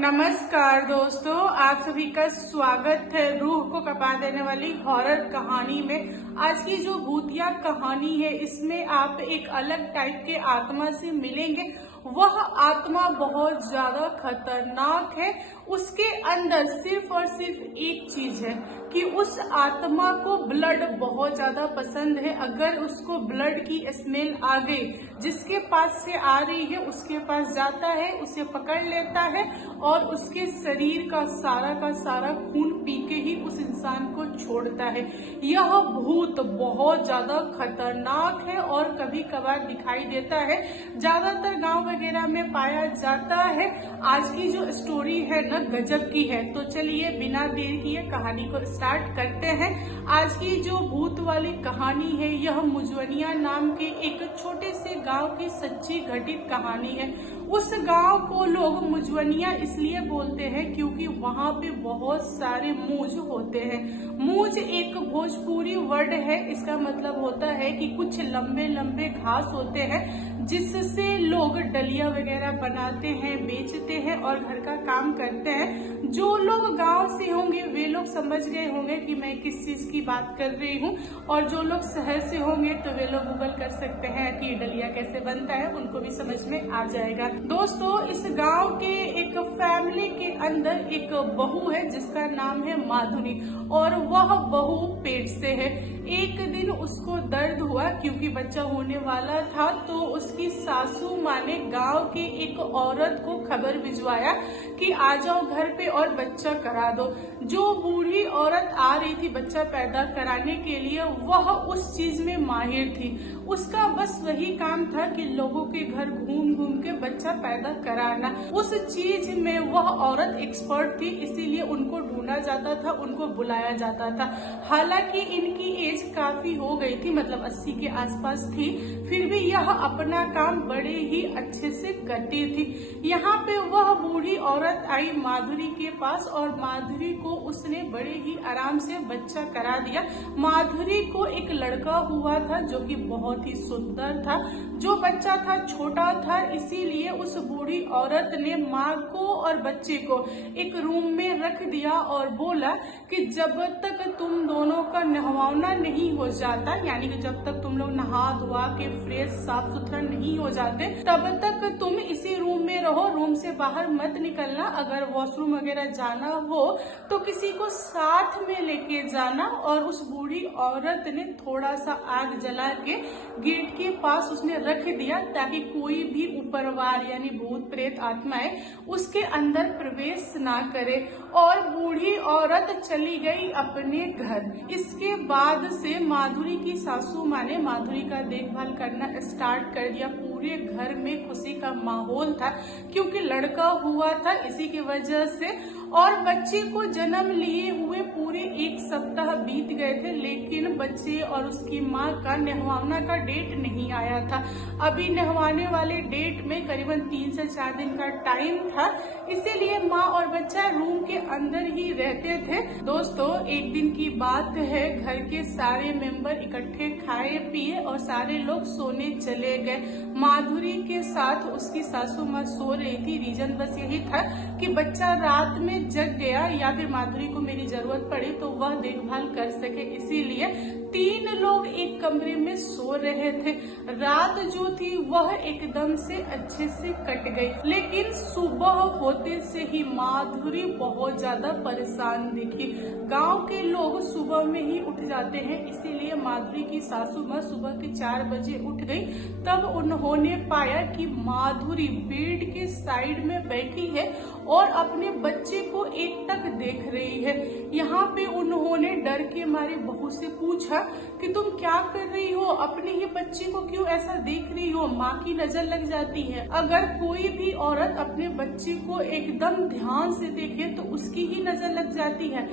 नमस्कार दोस्तों, आप सभी का स्वागत है रूह को कपा देने वाली हॉरर कहानी में। आज की जो भूतिया कहानी है इसमें आप एक अलग टाइप के आत्मा से मिलेंगे। वह आत्मा बहुत ज्यादा खतरनाक है। उसके अंदर सिर्फ और सिर्फ एक चीज है कि उस आत्मा को ब्लड बहुत ज्यादा पसंद है। अगर उसको ब्लड की स्मेल आ गई, जिसके पास से आ रही है उसके पास जाता है, उसे पकड़ लेता है और उसके शरीर का सारा खून पी के ही उस इंसान को छोड़ता है। यह भूत बहुत ज्यादा खतरनाक है और कभी कभार दिखाई देता है, ज्यादातर गांव वगैरह में पाया जाता है। आज की जो स्टोरी है ना गजब की है। तो चलिए बिना देर किए कहानी को स्टार्ट करते हैं। आज की जो भूत वाली कहानी है यह मुजवनिया नाम के एक छोटे से गांव की सच्ची घटित कहानी है। उस गांव को लोग मुजवनिया इसलिए बोलते हैं क्योंकि वहां पे बहुत सारे मूज होते हैं। मूज एक भोजपुरी वर्ड है। इसका मतलब होता है कि कुछ लंबे लंबे घास होते हैं जिससे लोग डलिया वगैरह बनाते हैं, बेचते हैं और घर का काम करते हैं। जो लोग गांव से होंगे वे लोग समझ गए होंगे कि मैं किस चीज की बात कर रही हूँ, और जो लोग शहर से होंगे तो वे लोग गूगल कर सकते हैं कि डलिया कैसे बनता है, उनको भी समझ में आ जाएगा। दोस्तों, इस गांव के एक फैमिली के अंदर एक बहू है जिसका नाम है माधुरी, और वह बहू पेट से है। एक दिन उसको दर्द हुआ क्योंकि बच्चा होने वाला था, तो उसकी सासू माँ ने गांव के एक औरत को खबर भिजवाया कि आ जाओ घर पे और बच्चा करा दो। जो बूढ़ी औरत आ रही थी बच्चा पैदा कराने के लिए, वह उस चीज में माहिर थी। उसका बस वही काम था कि लोगों के घर घूम घूम के बच्चा पैदा कराना। उस चीज में वह औरत एक्सपर्ट थी, इसीलिए उनको ढूंढा जाता था, उनको बुलाया जाता था। हालांकि इनकी एज काफी हो गई थी, मतलब 80 के आसपास थी, फिर भी यह अपना काम बड़े ही अच्छे से करती थी। यहाँ पे वह बूढ़ी औरत आई माधुरी के पास और माधुरी को उसने बड़े ही आराम से बच्चा करा दिया। माधुरी को एक लड़का हुआ था जो कि बहुत ही सुंदर था। जो बच्चा था छोटा था, इसीलिए उस बूढ़ी औरत ने माँ को और बच्चे को एक रूम में रख दिया और बोला कि जब तक तुम दोनों का नहवाना नहीं हो जाता, यानी कि जब तक तुम लोग नहा धोआ के फ्रेश साफ सुथरा नहीं हो जाते, तब तक तुम इसी रूम में रहो, रूम से बाहर मत निकलना। अगर वॉशरूम वगैरह जाना हो तो किसी को साथ में लेके जाना। और उस बूढ़ी औरत ने थोड़ा सा आग जला के गेट के पास उसने रख दिया ताकि कोई भी ऊपरवार यानी भूत प्रेत आत्माएं उसके अंदर प्रवेश ना करे। और बूढ़ी औरत चली गई अपने घर। इसके बाद से माधुरी की सासू माँ ने माधुरी का देखभाल करना स्टार्ट कर दिया। पूरे घर में खुशी का माहौल था क्योंकि लड़का हुआ था, इसी की वजह से। और बच्चे को जन्म लिए हुए पूरे 1 सप्ताह बीत गए थे, लेकिन बच्चे और उसकी माँ का नहवाना का डेट नहीं आया था। अभी नहवाने वाले डेट में करीबन 3 से 4 दिन का टाइम था, इसीलिए माँ और बच्चा रूम के अंदर ही रहते थे। दोस्तों, एक दिन की बात है, घर के सारे मेंबर इकट्ठे खाए पिए और सारे लोग सोने चले गए। माधुरी के साथ उसकी सासू माँ सो रही थी। रीजन बस यही था कि बच्चा रात में जग गया या फिर माधुरी को मेरी जरूरत पड़ी तो वह देखभाल कर सके, इसीलिए 3 लोग एक कमरे में सो रहे थे। रात जो थी वह एकदम से अच्छे से कट गई, लेकिन सुबह होते से ही माधुरी बहुत ज्यादा परेशान दिखी। गांव के लोग सुबह में ही उठ जाते हैं, इसीलिए माधुरी की सासू माँ सुबह के 4 बजे उठ गई। तब उन्होंने पाया कि माधुरी बेड के साइड में बैठी है और अपने बच्चे को एकटक देख रही है। यहाँ पे उन्होंने डर के मारे बहू से पूछा कि तुम क्या कर रही हो, अपने ही बच्चे को क्यों ऐसा देख रही हो? माँ की नजर लग जाती है। अगर कोई भी औरत अपने बच्चे को एकदम ध्यान से देखे तो उसकी ही नजर लग जाती है।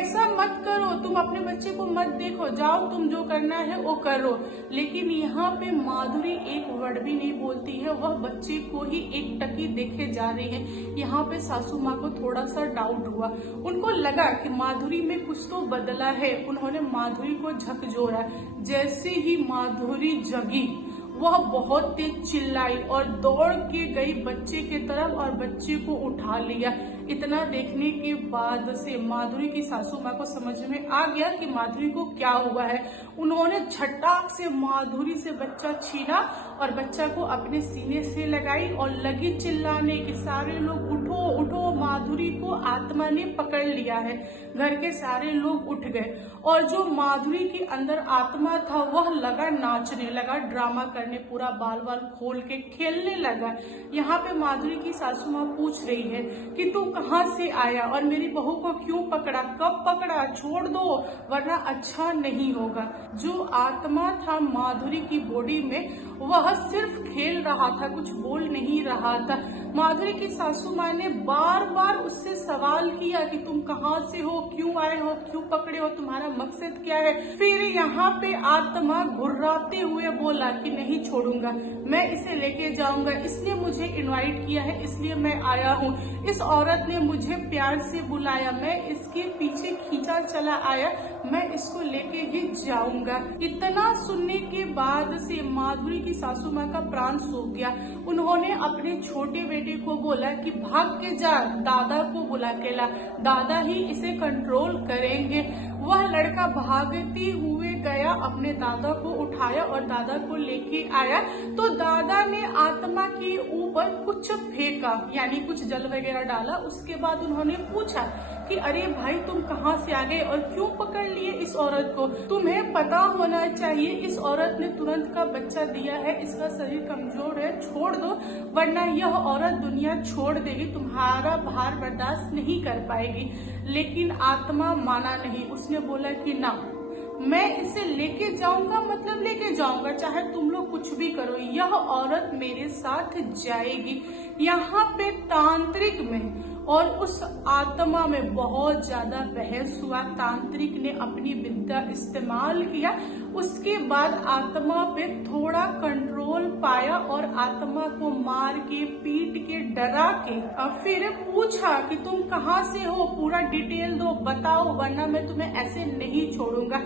ऐसा मत करो, तुम अपने बच्चे को मत देखो, जाओ तुम जो करना है वो करो। लेकिन यहाँ पे माधुरी एक वर्ड भी नहीं बोलती है, वह बच्चे को ही एक टकी देखे जा रही है। यहाँ पे सासू माँ को थोड़ा सा डाउट हुआ, उनको लगा कि माधुरी में कुछ तो बदला है। उन्होंने माधुरी को झकझोरा। जैसे ही माधुरी जगी वह बहुत तेज चिल्लाई और दौड़ के गई बच्चे की तरफ और बच्चे को उठा लिया। इतना देखने के बाद से माधुरी की सासू माँ को समझ में आ गया कि माधुरी को क्या हुआ है। उन्होंने झटाक से माधुरी से बच्चा छीना और बच्चा को अपने सीने से लगाई और लगी चिल्लाने कि सारे लोग उठो उठो, माधुरी को आत्मा ने पकड़ लिया है। घर के सारे लोग उठ गए और जो माधुरी के अंदर आत्मा था वह लगा नाचने लगा, ड्रामा करने, पूरा बाल बाल खोल के खेलने लगा। यहाँ पे माधुरी की सासू माँ पूछ रही है कि तू कहाँ से आया और मेरी बहू को क्यों पकड़ा, कब पकड़ा, छोड़ दो वरना अच्छा नहीं होगा। जो आत्मा था माधुरी की बॉडी में वह सिर्फ खेल रहा था, कुछ बोल नहीं रहा था। माधुरी की सासू माँ ने बार बार उससे सवाल किया कि तुम कहाँ से हो, क्यों आए हो, क्यों पकड़े हो, तुम्हारा मकसद क्या है। फिर यहाँ पे आत्मा घुर्राते हुए बोला कि नहीं छोड़ूंगा, मैं इसे लेके जाऊंगा, इसने मुझे इनवाइट किया है इसलिए मैं आया हूँ। इस औरत ने मुझे प्यार से बुलाया, मैं इसके पीछे खींचा चला आया, मैं इसको लेके ही जाऊंगा। इतना सुनने के बाद से माधुरी की सासू माँ का प्राण सूख गया। उन्होंने अपने छोटे बेटे को बोला कि भाग के जा, दादा को बुला के ला, दादा ही इसे कंट्रोल करेंगे। वह लड़का भागते हुए गया, अपने दादा को उठाया और दादा को लेके आया तो दादा ने आत्मा के ऊपर कुछ फेंका, यानी कुछ जल वगैरह डाला। उसके बाद उन्होंने पूछा कि अरे भाई तुम कहाँ से आ गए और क्यों पकड़ लिए इस औरत को, तुम्हें पता होना चाहिए इस औरत ने तुरंत का बच्चा दिया है, इसका शरीर कमजोर है, छोड़ दो वरना यह औरत दुनिया छोड़ देगी, तुम्हारा भार बर्दाश्त नहीं कर पाएगी। लेकिन आत्मा माना नहीं, उसने बोला कि ना, मैं इसे लेके जाऊंगा, मतलब लेके जाऊंगा, चाहे तुम लोग कुछ भी करो, यह औरत मेरे साथ जाएगी। यहाँ पे तांत्रिक में और उस आत्मा में बहुत ज्यादा बहस हुआ। तांत्रिक ने अपनी विद्या इस्तेमाल किया, उसके बाद आत्मा पे थोड़ा कंट्रोल पाया और आत्मा को मार के, पीट के, डरा के फिर पूछा कि तुम कहाँ से हो, पूरा डिटेल दो, बताओ वरना मैं तुम्हें ऐसे नहीं छोड़ूंगा।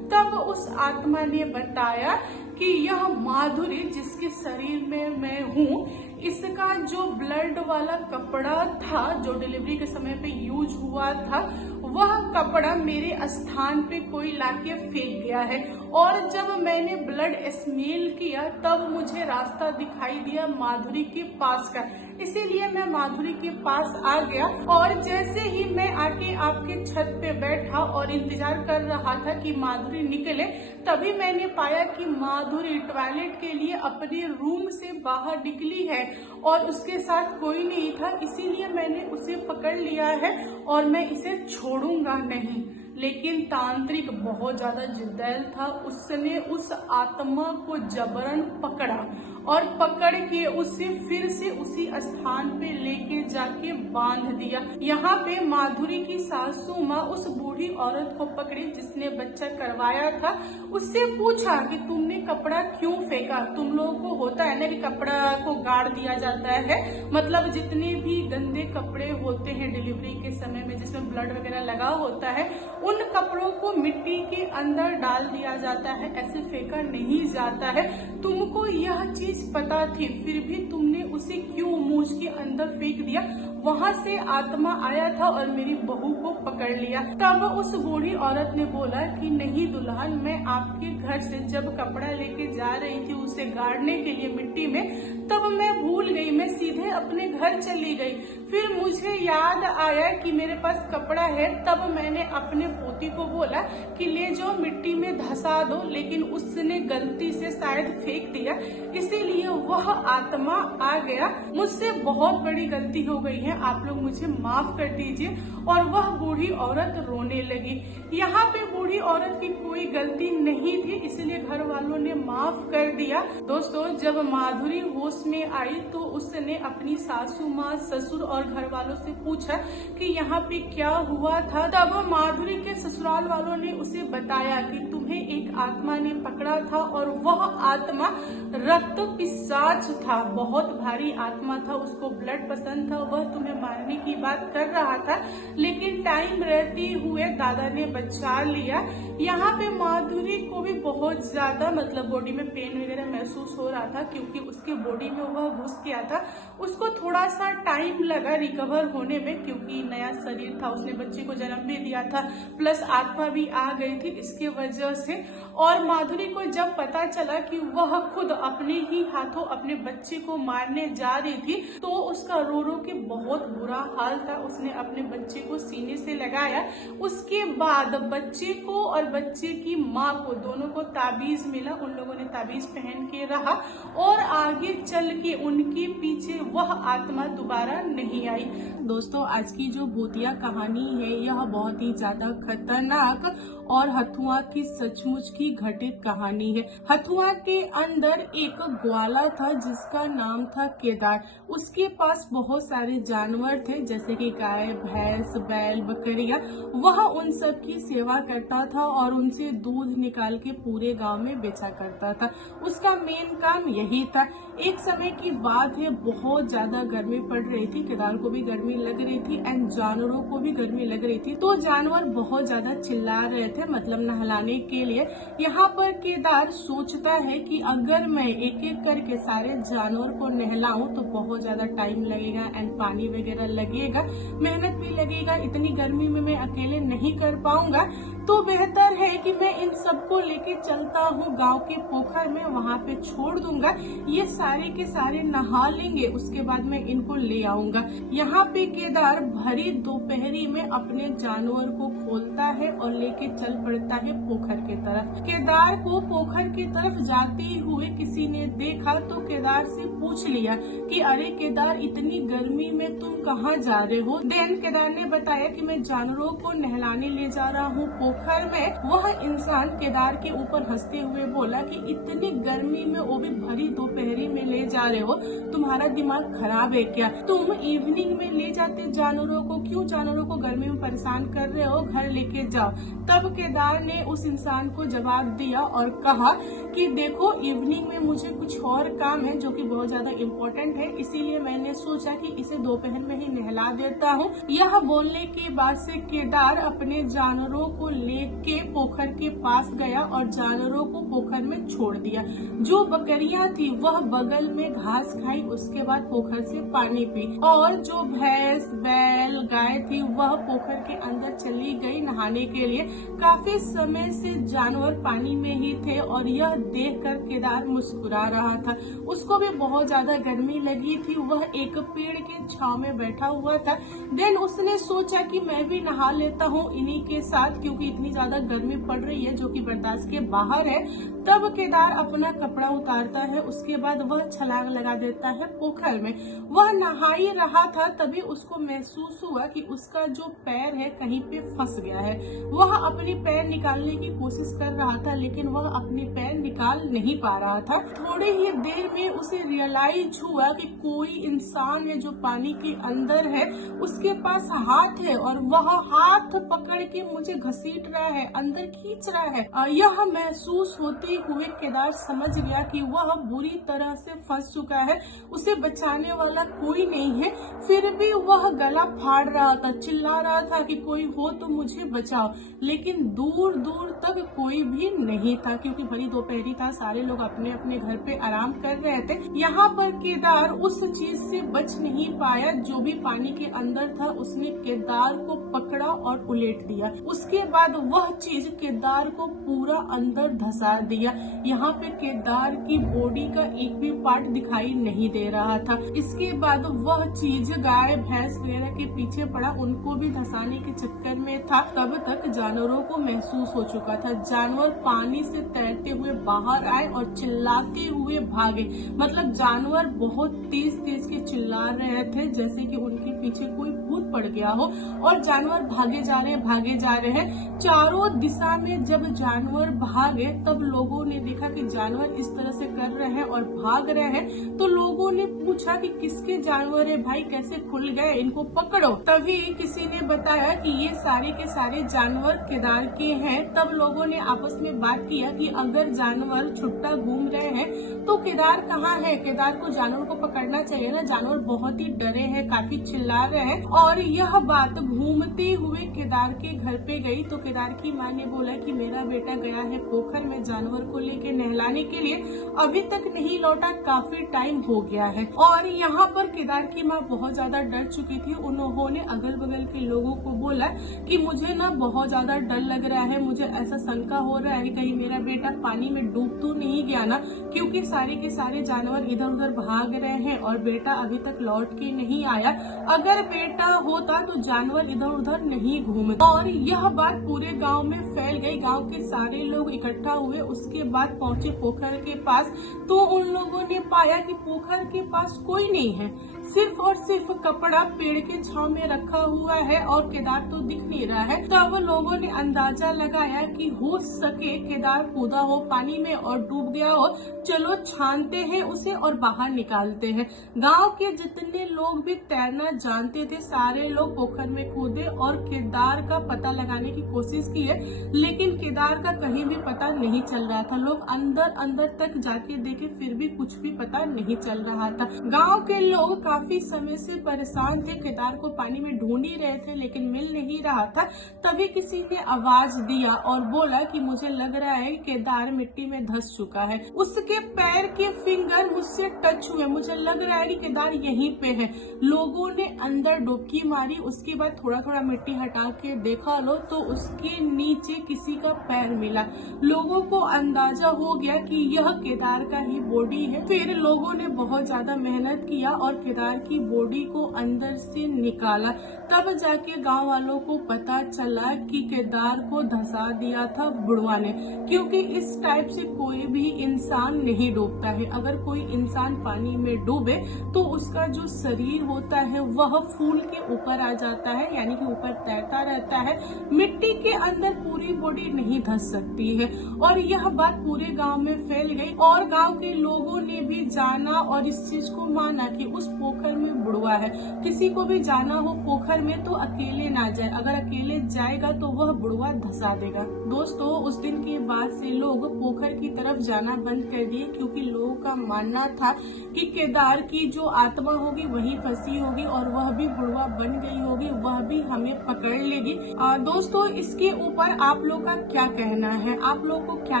तब उस आत्मा ने बताया कि यह माधुरी जिसके शरीर में मैं हूँ, इसका जो ब्लड वाला कपड़ा था जो डिलीवरी के समय पे यूज हुआ था, वह कपड़ा मेरे स्थान पे कोई लाके फेंक गया है और जब मैंने ब्लड स्मेल किया तब मुझे रास्ता दिखाई दिया माधुरी के पास का, इसीलिए मैं माधुरी के पास आ गया। और जैसे ही मैं आके आपके छत पे बैठा और इंतजार कर रहा था कि माधुरी निकले, तभी मैंने पाया कि माधुरी टॉयलेट के लिए अपने रूम से बाहर निकली है और उसके साथ कोई नहीं था, इसीलिए मैंने उसे पकड़ लिया है और मैं इसे छोड़ूंगा नहीं। लेकिन तांत्रिक बहुत ज्यादा जिद्दैल था, उसने उस आत्मा को जबरन पकड़ा और पकड़ के उसे फिर से उसी स्थान पे लेके जाके बांध दिया। यहाँ पे माधुरी की सासू माँ उस बूढ़ी औरत को पकड़ी जिसने बच्चा करवाया था, उससे पूछा कि तुमने कपड़ा क्यों फेंका। तुम लोगों को होता है ना कि कपड़ा को गाड़ दिया जाता है, मतलब जितने भी गंदे कपड़े होते हैं डिलीवरी के समय में जिसमें ब्लड वगैरह लगा होता है, उन कपड़ों को मिट्टी के अंदर डाल दिया जाता है, ऐसे फेंका नहीं जाता है। तुमको यह चीज पता थी फिर भी तुमने उसे क्यों मूंछ के अंदर फेंक दिया। वहां से आत्मा आया था और मेरी बहू को पकड़ लिया। तब उस बूढ़ी औरत ने बोला कि नहीं दुल्हन, मैं आपके घर से जब कपड़ा लेके जा रही थी उसे गाड़ने के लिए मिट्टी में, तब मैं भूल गई, मैं सीधे अपने घर चली गई। फिर मुझे याद आया कि मेरे पास कपड़ा है, तब मैंने अपने पोती को बोला कि ले जाओ मिट्टी में धंसा दो, लेकिन उसने गलती से शायद फेंक दिया, इसीलिए वह आत्मा आ गया। मुझसे बहुत बड़ी गलती हो गई है, आप लोग मुझे माफ कर दीजिए। और वह बूढ़ी औरत रोने लगी। यहाँ पे बूढ़ी औरत की कोई गलती नहीं थी, इसलिए घर वालों ने माफ कर दिया। दोस्तों, जब माधुरी होश में आई तो उसने अपनी सासू माँ, ससुर और घर वालों से पूछा कि यहाँ पे क्या हुआ था। तब माधुरी के ससुराल वालों ने उसे बताया कि तुम्हें एक आत्मा ने पकड़ा था और वह आत्मा रक्त पिशाच था, बहुत भारी आत्मा था, उसको ब्लड पसंद था, वह तुम्हें मारने की बात कर रहा था, लेकिन टाइम रहते हुए दादा ने बचा लिया। यहाँ पे माधुरी को भी बहुत ज्यादा मतलब बॉडी में पेन वगैरह महसूस हो रहा था, क्योंकि उसके बॉडी में वह घुस गया था। उसको थोड़ा सा टाइम लगा रिकवर होने में, क्योंकि नया शरीर था, उसने बच्चे को जन्म भी दिया था, प्लस आत्मा भी आ गई थी इसके वजह से। और माधुरी को जब पता चला कि वह खुद अपने ही हाथों अपने बच्चे को मारने जा रही थी, तो उसका रो रो के बहुत बुरा हाल था। उसने अपने बच्चे को सीने से लगाया। उसके बाद बच्चे को और बच्चे की माँ को दोनों को ताबीज मिला। उन लोगों ने ताबीज पहन के रहा और आगे चल के उनके पीछे वह आत्मा दोबारा नहीं आई। दोस्तों, आज की जो भूतिया कहानी है यह बहुत ही ज्यादा खतरनाक और हथुआ की सचमुच की घटित कहानी है। हथुआ के अंदर एक ग्वाला था जिसका नाम था केदार। उसके पास बहुत सारे जानवर थे, जैसे कि गाय, भैंस, बैल, बकरियां। वह उन सब की सेवा करता था और उनसे दूध निकाल के पूरे गांव में बेचा करता था। उसका मेन काम यही था। एक समय की बात है, बहुत ज्यादा गर्मी पड़ रही थी, केदार को भी गर्मी लग रही थी एंड जानवरों को भी गर्मी लग रही थी। तो जानवर बहुत ज्यादा चिल्ला रहे थे, मतलब नहलाने के लिए। यहाँ पर केदार सोचता है कि अगर मैं एक एक करके सारे जानवर को नहलाऊं तो बहुत ज्यादा टाइम लगेगा एंड पानी वगैरह लगेगा, मेहनत भी लगेगा। इतनी गर्मी में मैं अकेले नहीं कर पाऊंगा, तो बेहतर है कि मैं इन सबको लेके चलता हूँ गांव के पोखर में, वहाँ पे छोड़ दूंगा। ये सारे के सारे नहा लेंगे, उसके बाद मैं इनको ले आऊंगा। यहाँ पे केदार भरी दोपहरी में अपने जानवर को खोलता है और लेके चल पड़ता है पोखर के तरफ। केदार को पोखर की तरफ जाते हुए किसी ने देखा तो केदार से पूछ लिया कि अरे केदार, इतनी गर्मी में तुम कहाँ जा रहे हो? देन केदार ने बताया कि मैं जानवरों को नहलाने ले जा रहा हूँ पोखर में। वह इंसान केदार के ऊपर हंसते हुए बोला कि इतनी गर्मी में, वो भी भरी दोपहरी में ले जा रहे हो, तुम्हारा दिमाग खराब है क्या? तुम इवनिंग में ले जाते जानवरों को, क्यों जानवरों को गर्मी में परेशान कर रहे हो? घर लेके जाओ। तब केदार ने उस इंसान को जवाब दिया और कहा कि देखो, इवनिंग में मुझे कुछ और काम है जो कि बहुत ज्यादा इम्पोर्टेंट है, इसीलिए मैंने सोचा कि इसे दोपहर में ही नहला देता हूँ। यह बोलने के बाद से केदार अपने जानवरों को लेके पोखर के पास गया और जानवरों को पोखर में छोड़ दिया। जो बकरियां थी वह बगल में घास खाई, उसके बाद पोखर से पानी पी, और जो भैंस, बैल, गाय थी वह पोखर के अंदर चली गई नहाने के लिए। काफी समय से जानवर पानी में ही थे और यह देखकर केदार मुस्कुरा रहा था। उसको भी बहुत ज्यादा गर्मी लगी थी। वह एक पेड़ के छांव में बैठा हुआ था। देन उसने सोचा कि मैं भी नहा लेता हूँ इन्हीं के साथ, क्योंकि इतनी ज्यादा गर्मी पड़ रही है जो कि बर्दाश्त के बाहर है। तब केदार अपना कपड़ा उतारता है, उसके बाद वह छलांग लगा देता है पोखर में। वह नहा ही रहा था, तभी उसको महसूस हुआ कि उसका जो पैर है कहीं पे फंस गया है। वह अपने पैर निकालने की कोशिश कर रहा था, लेकिन वह अपने पैर निकाल नहीं पा रहा था। थोड़ी ही देर में उसे रियलाइज हुआ कि कोई इंसान है जो पानी के अंदर है, उसके पास हाथ है और वह हाथ पकड़ के मुझे घसीट रहा है, अंदर खींच रहा है। यह महसूस होते हुए केदार समझ गया कि वह बुरी तरह से फंस चुका है, उसे बचाने वाला कोई नहीं है। फिर भी वह गला फाड़ रहा था, चिल्ला रहा था कि कोई हो तो मुझे बचाओ, लेकिन दूर दूर तक कोई भी नहीं था, क्योंकि भरी दोपहरी था, सारे लोग अपने अपने घर पे आराम कर रहे थे। यहाँ पर केदार उस चीज से बच नहीं पाया। जो भी पानी के अंदर था उसने केदार को पकड़ा और उलेट दिया। उसके बाद वह चीज केदार को पूरा अंदर धसा दिया। यहाँ पे केदार की बॉडी का एक भी पार्ट दिखाई नहीं दे रहा था। इसके बाद वह चीज गाय, भैंस वगैरह के पीछे पड़ा, उनको भी धसाने के चक्कर में था। तब तक जानवरों को महसूस हो चुका था। जानवर पानी से तैरते हुए बाहर आए और चिल्लाते हुए भागे। मतलब जानवर बहुत तेज तेज के चिल्ला रहे थे, जैसे कि उनके पीछे कोई भूत टूट पड़ गया हो और जानवर भागे जा रहे हैं। चारों दिशा में जब जानवर भागे तब लोगों ने देखा कि जानवर इस तरह से कर रहे हैं और भाग रहे हैं, तो लोगों ने पूछा कि किसके जानवर है भाई, कैसे खुल गए, इनको पकड़ो। तभी किसी ने बताया कि ये सारे के सारे जानवर केदार के हैं। तब लोगों ने आपस में बात किया कि अगर जानवर छुट्टा घूम रहे हैं तो केदार कहाँ है, केदार को जानवर को पकड़ना चाहिए ना, जानवर बहुत ही डरे हैं, काफी चिल्ला रहे हैं। और यह बात घूमते हुए केदार के घर पे गई तो केदार की माँ ने बोला कि मेरा बेटा गया है पोखर में जानवर को लेके नहलाने के लिए, अभी तक नहीं लौटा, काफी टाइम हो गया है। और यहाँ पर केदार की माँ बहुत ज्यादा डर चुकी थी। उन्होंने अगल बगल के लोगों को बोला कि मुझे ना बहुत ज्यादा डर लग रहा है, मुझे ऐसा शंका हो रहा है कहीं मेरा बेटा पानी में डूब तो नहीं गया ना, क्योंकि सारे के सारे जानवर इधर उधर भाग रहे हैं और बेटा अभी तक लौट के नहीं आया। अगर बेटा होता तो जानवर इधर उधर नहीं घूमते। और यह बात पूरे गांव में फैल गई। गांव के सारे लोग इकट्ठा हुए, उसके बाद पहुंचे पोखर के पास, तो उन लोगों ने पाया कि पोखर के पास कोई नहीं है, सिर्फ और सिर्फ कपड़ा पेड़ के छांव में रखा हुआ है और केदार तो दिख नहीं रहा है। तब लोगों ने अंदाजा लगाया कि हो सके केदार कूदा हो पानी में और डूब गया हो, चलो छानते हैं उसे और बाहर निकालते हैं। गांव के जितने लोग भी तैरना जानते थे सारे लोग पोखर में कूदे और केदार का पता लगाने की कोशिश की है, लेकिन केदार का कहीं भी पता नहीं चल रहा था। लोग अंदर अंदर तक जाके देखे, फिर भी कुछ भी पता नहीं चल रहा था। गांव के लोग काफी समय से परेशान थे, केदार को पानी में ढूंढ ही रहे थे लेकिन मिल नहीं रहा था। तभी किसी ने आवाज दिया और बोला कि मुझे लग रहा है केदार मिट्टी में धंस चुका है, उसके पैर के फिंगर मुझसे टच हुए, मुझे लग रहा है कि केदार यहीं पे है। लोगों ने अंदर डुबकी मारी, उसके बाद थोड़ा थोड़ा मिट्टी हटा के देखा लो तो उसके नीचे किसी का पैर मिला। लोगों को अंदाजा हो गया कि यह केदार का ही बॉडी है। फिर लोगों ने बहुत ज्यादा मेहनत किया और केदार की बॉडी को अंदर से निकाला। तब जाके गांव वालों को पता चला कि केदार को धंसा दिया था बुढ़वा ने, क्योंकि इस टाइप से कोई भी इंसान नहीं डूबता है। अगर कोई इंसान पानी में डूबे तो उसका जो शरीर होता है वह फूल के ऊपर आ जाता है, यानी कि ऊपर तैरता रहता है, मिट्टी के अंदर पूरी बॉडी नहीं धंस सकती है। और यह बात पूरे गांव में फैल गई और गांव के लोगों ने भी जाना और इस चीज को माना कि उस पोखर में बुढ़वा है। किसी को भी जाना हो पोखर में तो अकेले ना जाए, अगर अकेले जाएगा तो वह बुढ़वा धंसा देगा। दोस्तों, उस दिन के बाद से लोग पोखर की तरफ जाना बंद कर दिए, क्योंकि लोगों का मानना था कि केदार की जो आत्मा होगी वही फंसी होगी और वह भी बुढ़वा बन गई होगी, वह भी हमें पकड़ लेगी। दोस्तों, इसके ऊपर आप लोग का क्या कहना है? आप लोगों को क्या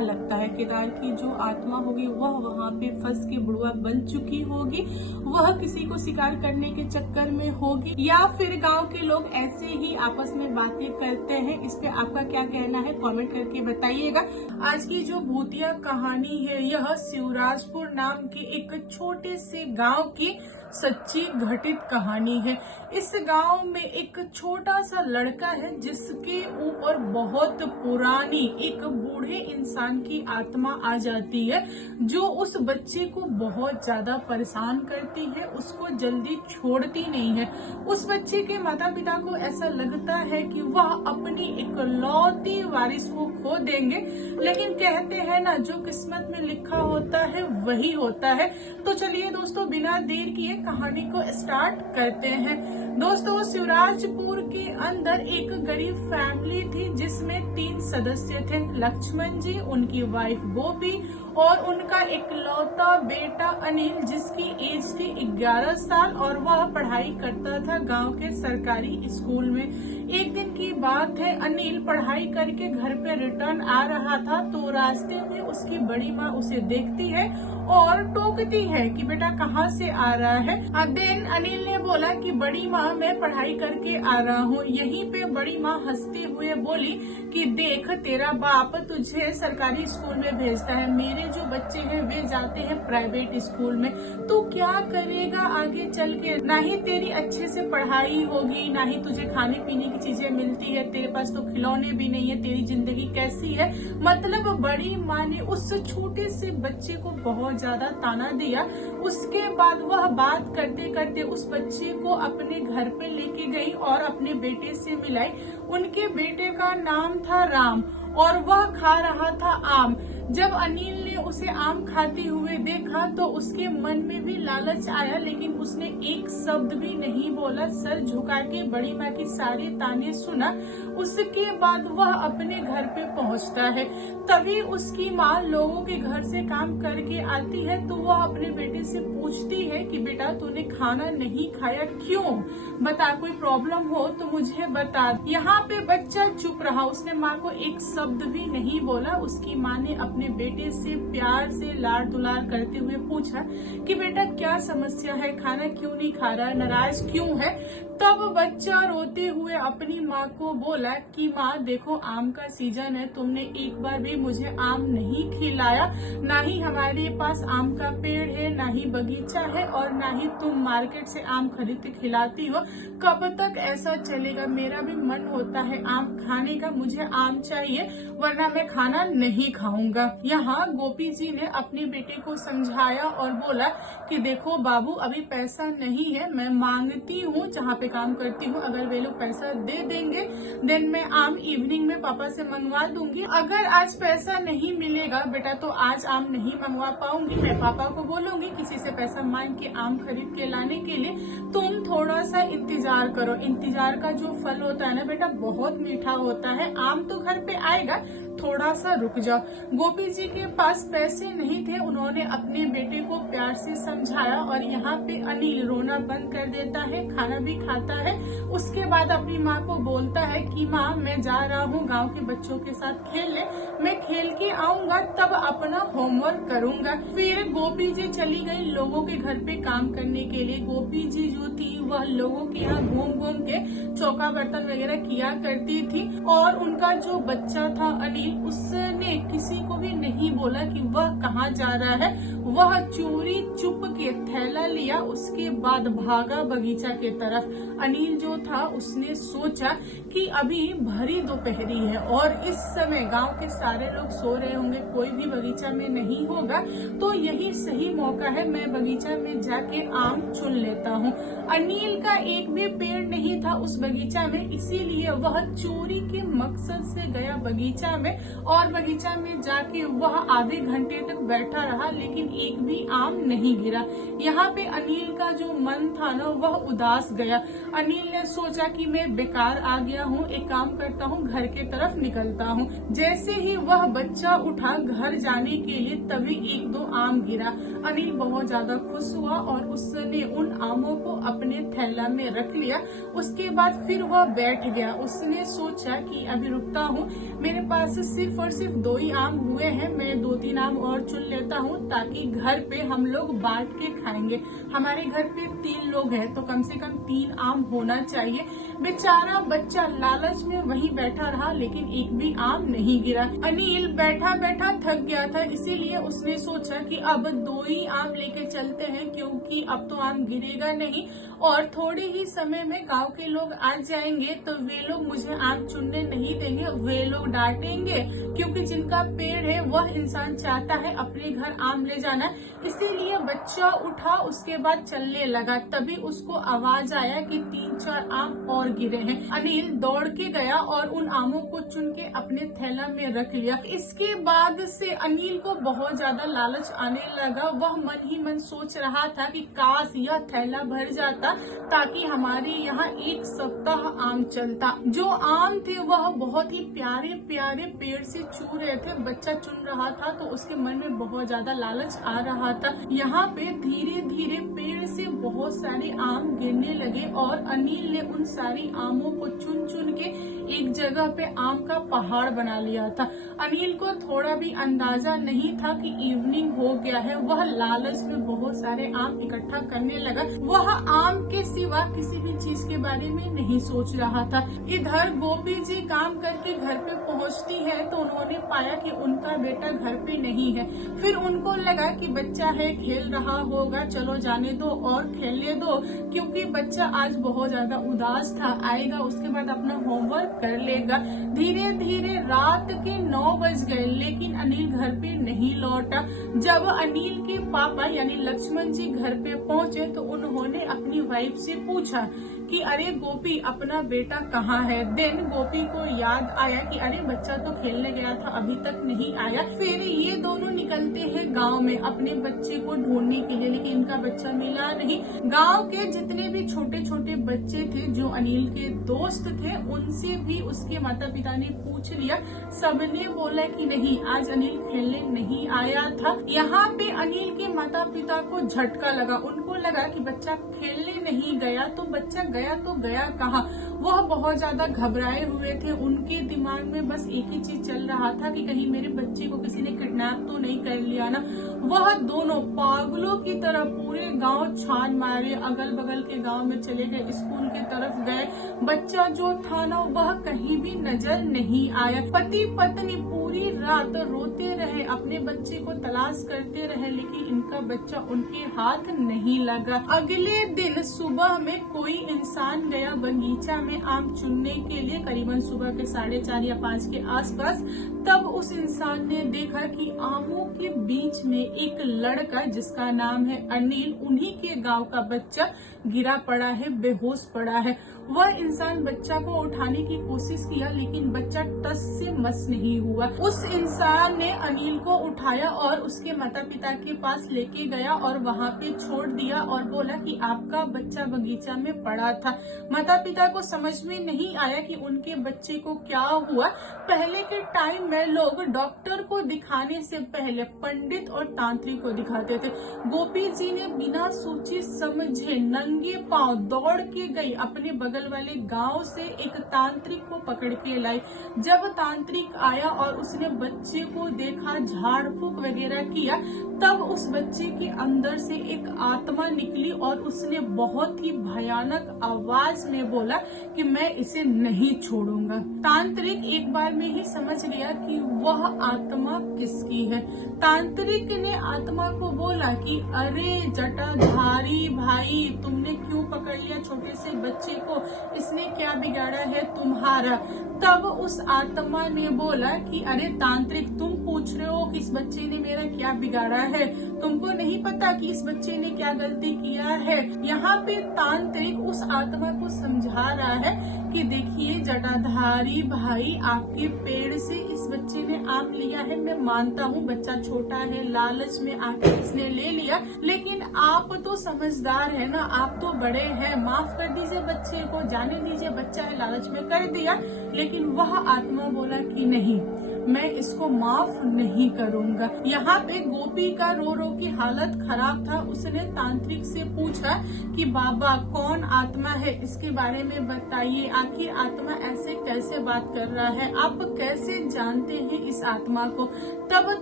लगता है केदार की जो आत्मा होगी वह वहाँ पे फंस के बुढ़वा बन चुकी होगी, वह किसी को शिकार करने के चक्कर में होगी, या फिर गांव के लोग ऐसे ही आपस में बातें करते हैं? इस पे आपका क्या कहना है कमेंट करके बताइएगा। आज की जो भूतिया कहानी है यह शिवराजपुर नाम के एक छोटे से गांव की सच्ची घटित कहानी है। इस गांव में एक छोटा सा लड़का है जिसके ऊपर बहुत पुरानी एक बूढ़े इंसान की आत्मा आ जाती है, जो उस बच्चे को बहुत ज्यादा परेशान करती है, उसको जल्दी छोड़ती नहीं है। उस बच्चे के माता पिता को ऐसा लगता है कि वह अपनी इकलौती वारिस को खो देंगे, लेकिन कहते हैं ना, जो किस्मत में लिखा होता है वही होता है। तो चलिए दोस्तों, बिना देर किए कहानी को स्टार्ट करते हैं। दोस्तों, शिवराजपुर के अंदर एक गरीब फैमिली थी जिसमें 3 सदस्य थे। लक्ष्मण जी, उनकी वाइफ बोबी और उनका इकलौता बेटा अनिल, जिसकी एज थी 11 साल और वह पढ़ाई करता था गांव के सरकारी स्कूल में। एक दिन की बात है, अनिल पढ़ाई करके घर पे रिटर्न आ रहा था तो रास्ते में उसकी बड़ी माँ उसे देखती है और टोकती है कि बेटा कहाँ से आ रहा है। देन अनिल ने बोला कि बड़ी माँ, मैं पढ़ाई करके आ रहा हूँ। यहीं पे बड़ी माँ हंसते हुए बोली कि देख, तेरा बाप तुझे सरकारी स्कूल में भेजता है, मेरे वाले जो बच्चे हैं वे जाते हैं प्राइवेट स्कूल में, तो क्या करेगा आगे चल के? ना ही तेरी अच्छे से पढ़ाई होगी, ना ही तुझे खाने पीने की चीजें मिलती है, तेरे पास तो खिलौने भी नहीं है, तेरी जिंदगी कैसी है? मतलब बड़ी माँ ने उस छोटे से बच्चे को बहुत ज्यादा ताना दिया। उसके बाद वह बात करते करते उस बच्चे को अपने घर पे लेके गई और अपने बेटे से मिलाई। उनके बेटे का नाम था राम और वह खा रहा था आम। जब अनिल ने उसे आम खाते हुए देखा तो उसके मन में भी लालच आया, लेकिन उसने एक शब्द भी नहीं बोला। सर झुका के बड़ी माँ की सारी ताने सुना। उसके बाद वह अपने घर पे पहुंचता है। तभी उसकी माँ लोगों के घर से काम करके आती है, तो वह अपने बेटे से पूछती है कि बेटा तूने खाना नहीं खाया क्यों? बता, कोई प्रॉब्लम हो तो मुझे बता। यहाँ पे बच्चा चुप रहा, उसने माँ को एक शब्द भी नहीं बोला। उसकी माँ ने अपने बेटे से प्यार से लाड दुलार करते हुए पूछा कि बेटा क्या समस्या है, खाना क्यों नहीं खा रहा, नाराज क्यों है? तब बच्चा रोते हुए अपनी माँ को बोला कि माँ देखो आम का सीजन है, तुमने एक बार भी मुझे आम नहीं खिलाया, ना ही हमारे पास आम का पेड़ है, ना ही बगीचा है, और ना ही तुम मार्केट से आम खरीद के खिलाती हो। कब तक ऐसा चलेगा? मेरा भी मन होता है आम खाने का, मुझे आम चाहिए वरना मैं खाना नहीं खाऊंगा। यहाँ गोपी जी ने अपने बेटे को समझाया और बोला कि देखो बाबू अभी पैसा नहीं है, मैं मांगती हूँ जहाँ पे काम करती हूँ, अगर वे लोग पैसा दे देंगे देन मैं आम इवनिंग में पापा से मंगवा दूंगी। अगर आज पैसा नहीं मिलेगा बेटा तो आज आम नहीं मंगवा पाऊंगी, मैं पापा को बोलूंगी किसी से पैसा मांग के आम खरीद के लाने के लिए, तुम थोड़ा सा इंतजार करो। इंतजार का जो फल होता है ना बेटा बहुत मीठा होता है, आम तो घर पे आएगा, थोड़ा सा रुक जाओ। गोपी जी के पास पैसे नहीं थे, उन्होंने अपने बेटे को प्यार से समझाया और यहाँ पे अनिल रोना बंद कर देता है, खाना भी खाता है। उसके बाद अपनी माँ को बोलता है कि माँ मैं जा रहा हूँ गांव के बच्चों के साथ खेलने, मैं खेल के आऊंगा तब अपना होमवर्क करूंगा। फिर गोपी जी चली गई लोगों के घर पे काम करने के लिए। गोपी जी जो थी वह लोगों के यहाँ घूम घूम के चौका बर्तन वगैरह किया करती थी, और उनका जो बच्चा था अनिल उसने किसी को भी नहीं बोला कि वह कहाँ जा रहा है। वह चोरी चुप के थैला लिया, उसके बाद भागा बगीचा के तरफ। अनिल जो था उसने सोचा कि अभी भरी दोपहरी है और इस समय गांव के सारे लोग सो रहे होंगे, कोई भी बगीचा में नहीं होगा, तो यही सही मौका है, मैं बगीचा में जाके आम चुन लेता हूँ। अनिल का एक भी पेड़ नहीं था उस बगीचा में, इसीलिए वह चोरी के मकसद से गया बगीचा में, और बगीचा में जाके वह आधे घंटे तक बैठा रहा, लेकिन एक भी आम नहीं गिरा। यहाँ पे अनिल का जो मन था ना वह उदास गया। अनिल ने सोचा कि मैं बेकार आ गया हूँ, एक काम करता हूँ घर के तरफ निकलता हूँ। जैसे ही वह बच्चा उठा घर जाने के लिए तभी एक दो आम गिरा। अनिल बहुत ज्यादा खुश हुआ और उसने उन आमों को अपने थैला में रख लिया। उसके बाद फिर वह बैठ गया। उसने सोचा कि अभी रुकता हूँ, मेरे पास सिर्फ और सिर्फ 2 ही आम हुए हैं, मैं 2-3 आम और चुन लेता हूँ ताकि घर पे हम लोग बांट के खाएंगे। हमारे घर पे 3 लोग हैं तो कम से कम 3 आम होना चाहिए। बेचारा बच्चा लालच में वहीं बैठा रहा, लेकिन एक भी आम नहीं गिरा। अनिल बैठा बैठा थक गया था, इसीलिए उसने सोचा कि अब 2 ही आम लेके चलते हैं, क्योंकि अब तो आम गिरेगा नहीं और थोड़े ही समय में गांव के लोग आ जाएंगे तो वे लोग मुझे आम चुनने नहीं देंगे, वे लोग डांटेंगे, क्योंकि जिनका पेड़ है वह इंसान चाहता है अपने घर आम ले जाना। इसीलिए बच्चा उठा, उसके बाद चलने लगा। तभी उसको आवाज आया कि 3-4 आम और गिरे हैं। अनिल दौड़ के गया और उन आमों को चुन के अपने थैला में रख लिया। इसके बाद से अनिल को बहुत ज्यादा लालच आने लगा। वह मन ही मन सोच रहा था कि काश यह थैला भर जाता ताकि हमारे यहाँ 1 सप्ताह आम चलता। जो आम थे वह बहुत ही प्यारे प्यारे पेड़ से चू रहे थे। बच्चा चुन रहा था तो उसके मन में बहुत ज्यादा लालच आ रहा था। यहाँ पे धीरे धीरे पेड़ से बहुत सारे आम गिरने लगे और अनिल ने उन सारी आमों को चुन चुन के एक जगह पे आम का पहाड़ बना लिया था। अनिल को थोड़ा भी अंदाजा नहीं था कि इवनिंग हो गया है। वह लालच में बहुत सारे आम इकट्ठा करने लगा। वह आम के सिवा किसी भी चीज के बारे में नहीं सोच रहा था। इधर गोपी जी काम करके घर पे पहुंचती है तो उन्होंने पाया कि उनका बेटा घर पे नहीं है। फिर उनको लगा कि बच्चा है, खेल रहा होगा, चलो जाने दो और खेलने दो, क्योंकि बच्चा आज बहुत ज्यादा उदास था। आएगा उसके बाद अपना होमवर्क कर लेगा। धीरे धीरे रात के 9 बज गए लेकिन अनिल घर पे नहीं लौटा। जब अनिल के पापा यानी लक्ष्मण जी घर पे पहुंचे तो उन्होंने अपनी वाइफ से पूछा कि अरे गोपी, अपना बेटा कहाँ है। देन गोपी को याद आया कि अरे बच्चा तो खेलने गया था, अभी तक नहीं आया। फिर ये दोनों निकलते हैं गांव में अपने बच्चे को ढूंढने के लिए, लेकिन इनका बच्चा मिला नहीं। गांव के जितने भी छोटे छोटे बच्चे थे जो अनिल के दोस्त थे, उनसे भी उसके माता पिता ने पूछ लिया। सबने बोला कि नहीं, आज अनिल खेलने नहीं आया था। यहाँ पे अनिल के माता पिता को झटका लगा। उनको लगा कि बच्चा खेलने नहीं गया तो बच्चा गया तो गया कहाँ। वह बहुत ज्यादा घबराए हुए थे। उनके दिमाग में बस एक ही चीज चल रहा था कि कहीं मेरे बच्चे को किसी ने किडनैप तो नहीं कर लिया ना। वह दोनों पागलों की तरह पूरे गांव छान मारे, अगल बगल के गांव में चले गए, स्कूल की तरफ गए। बच्चा जो था ना वह कहीं भी नजर नहीं आया। पति पत्नी पूरी रात रोते रहे, अपने बच्चे को तलाश करते रहे, लेकिन इनका बच्चा उनके हाथ नहीं लगा। अगले दिन सुबह में कोई इंसान गया बगीचा में आम चुनने के लिए, करीबन सुबह के 4:30 या 5 के आसपास। तब उस इंसान ने देखा कि आमों के बीच में एक लड़का जिसका नाम है अनिल, उन्हीं के गांव का बच्चा गिरा पड़ा है, बेहोश पड़ा है। वह इंसान बच्चा को उठाने की कोशिश किया लेकिन बच्चा टस से मस नहीं हुआ। उस इंसान ने अनिल को उठाया और उसके माता पिता के पास लेके गया और वहाँ पे छोड़ दिया और बोला कि आपका बच्चा बगीचा में पड़ा था। माता पिता को समझ में नहीं आया कि उनके बच्चे को क्या हुआ। पहले के टाइम में लोग डॉक्टर को दिखाने से पहले पंडित और तांत्रिक को दिखाते थे। गोपी जी ने बिना सोचे समझे नंगे पांव दौड़ के गई, अपने बगल वाले गांव से एक तांत्रिक को पकड़ के लाई। जब तांत्रिक आया और उसने बच्चे को देखा, झाड़ फूक वगैरह किया, तब उस बच्चे के अंदर से एक आत्मा निकली और उसने बहुत ही भयानक आवाज में बोला कि मैं इसे नहीं छोड़ूंगा। तांत्रिक एक बार में ही समझ गया कि वह आत्मा किसकी है। तांत्रिक ने आत्मा को बोला कि अरे जटाधारी भाई, तुमने क्यों पकड़ लिया छोटे से बच्चे को, इसने क्या बिगाड़ा है तुम्हारा। तब उस आत्मा ने बोला कि अरे तांत्रिक, तुम पूछ रहे हो कि इस बच्चे ने मेरा क्या बिगाड़ा है, तुमको नहीं पता कि इस बच्चे ने क्या गलती किया है। यहाँ पे तांत्रिक उस आत्मा को समझा रहा है कि देखिए जटाधारी भाई, आपके पेड़ से इस बच्चे ने आम लिया है, मैं मानता हूँ बच्चा छोटा है, लालच में आके इसने ले लिया, लेकिन आप तो समझदार है ना, आप तो बड़े हैं, माफ कर दीजिए बच्चे को, जाने दीजिए, बच्चा है, लालच में कर दिया। लेकिन वह आत्मा बोला कि नहीं, मैं इसको माफ नहीं करूंगा। यहाँ पे गोपी का रो रो की हालत खराब था। उसने तांत्रिक से पूछा कि बाबा कौन आत्मा है, इसके बारे में बताइए, आखिर आत्मा ऐसे कैसे बात कर रहा है, आप कैसे जानते हैं इस आत्मा को। तब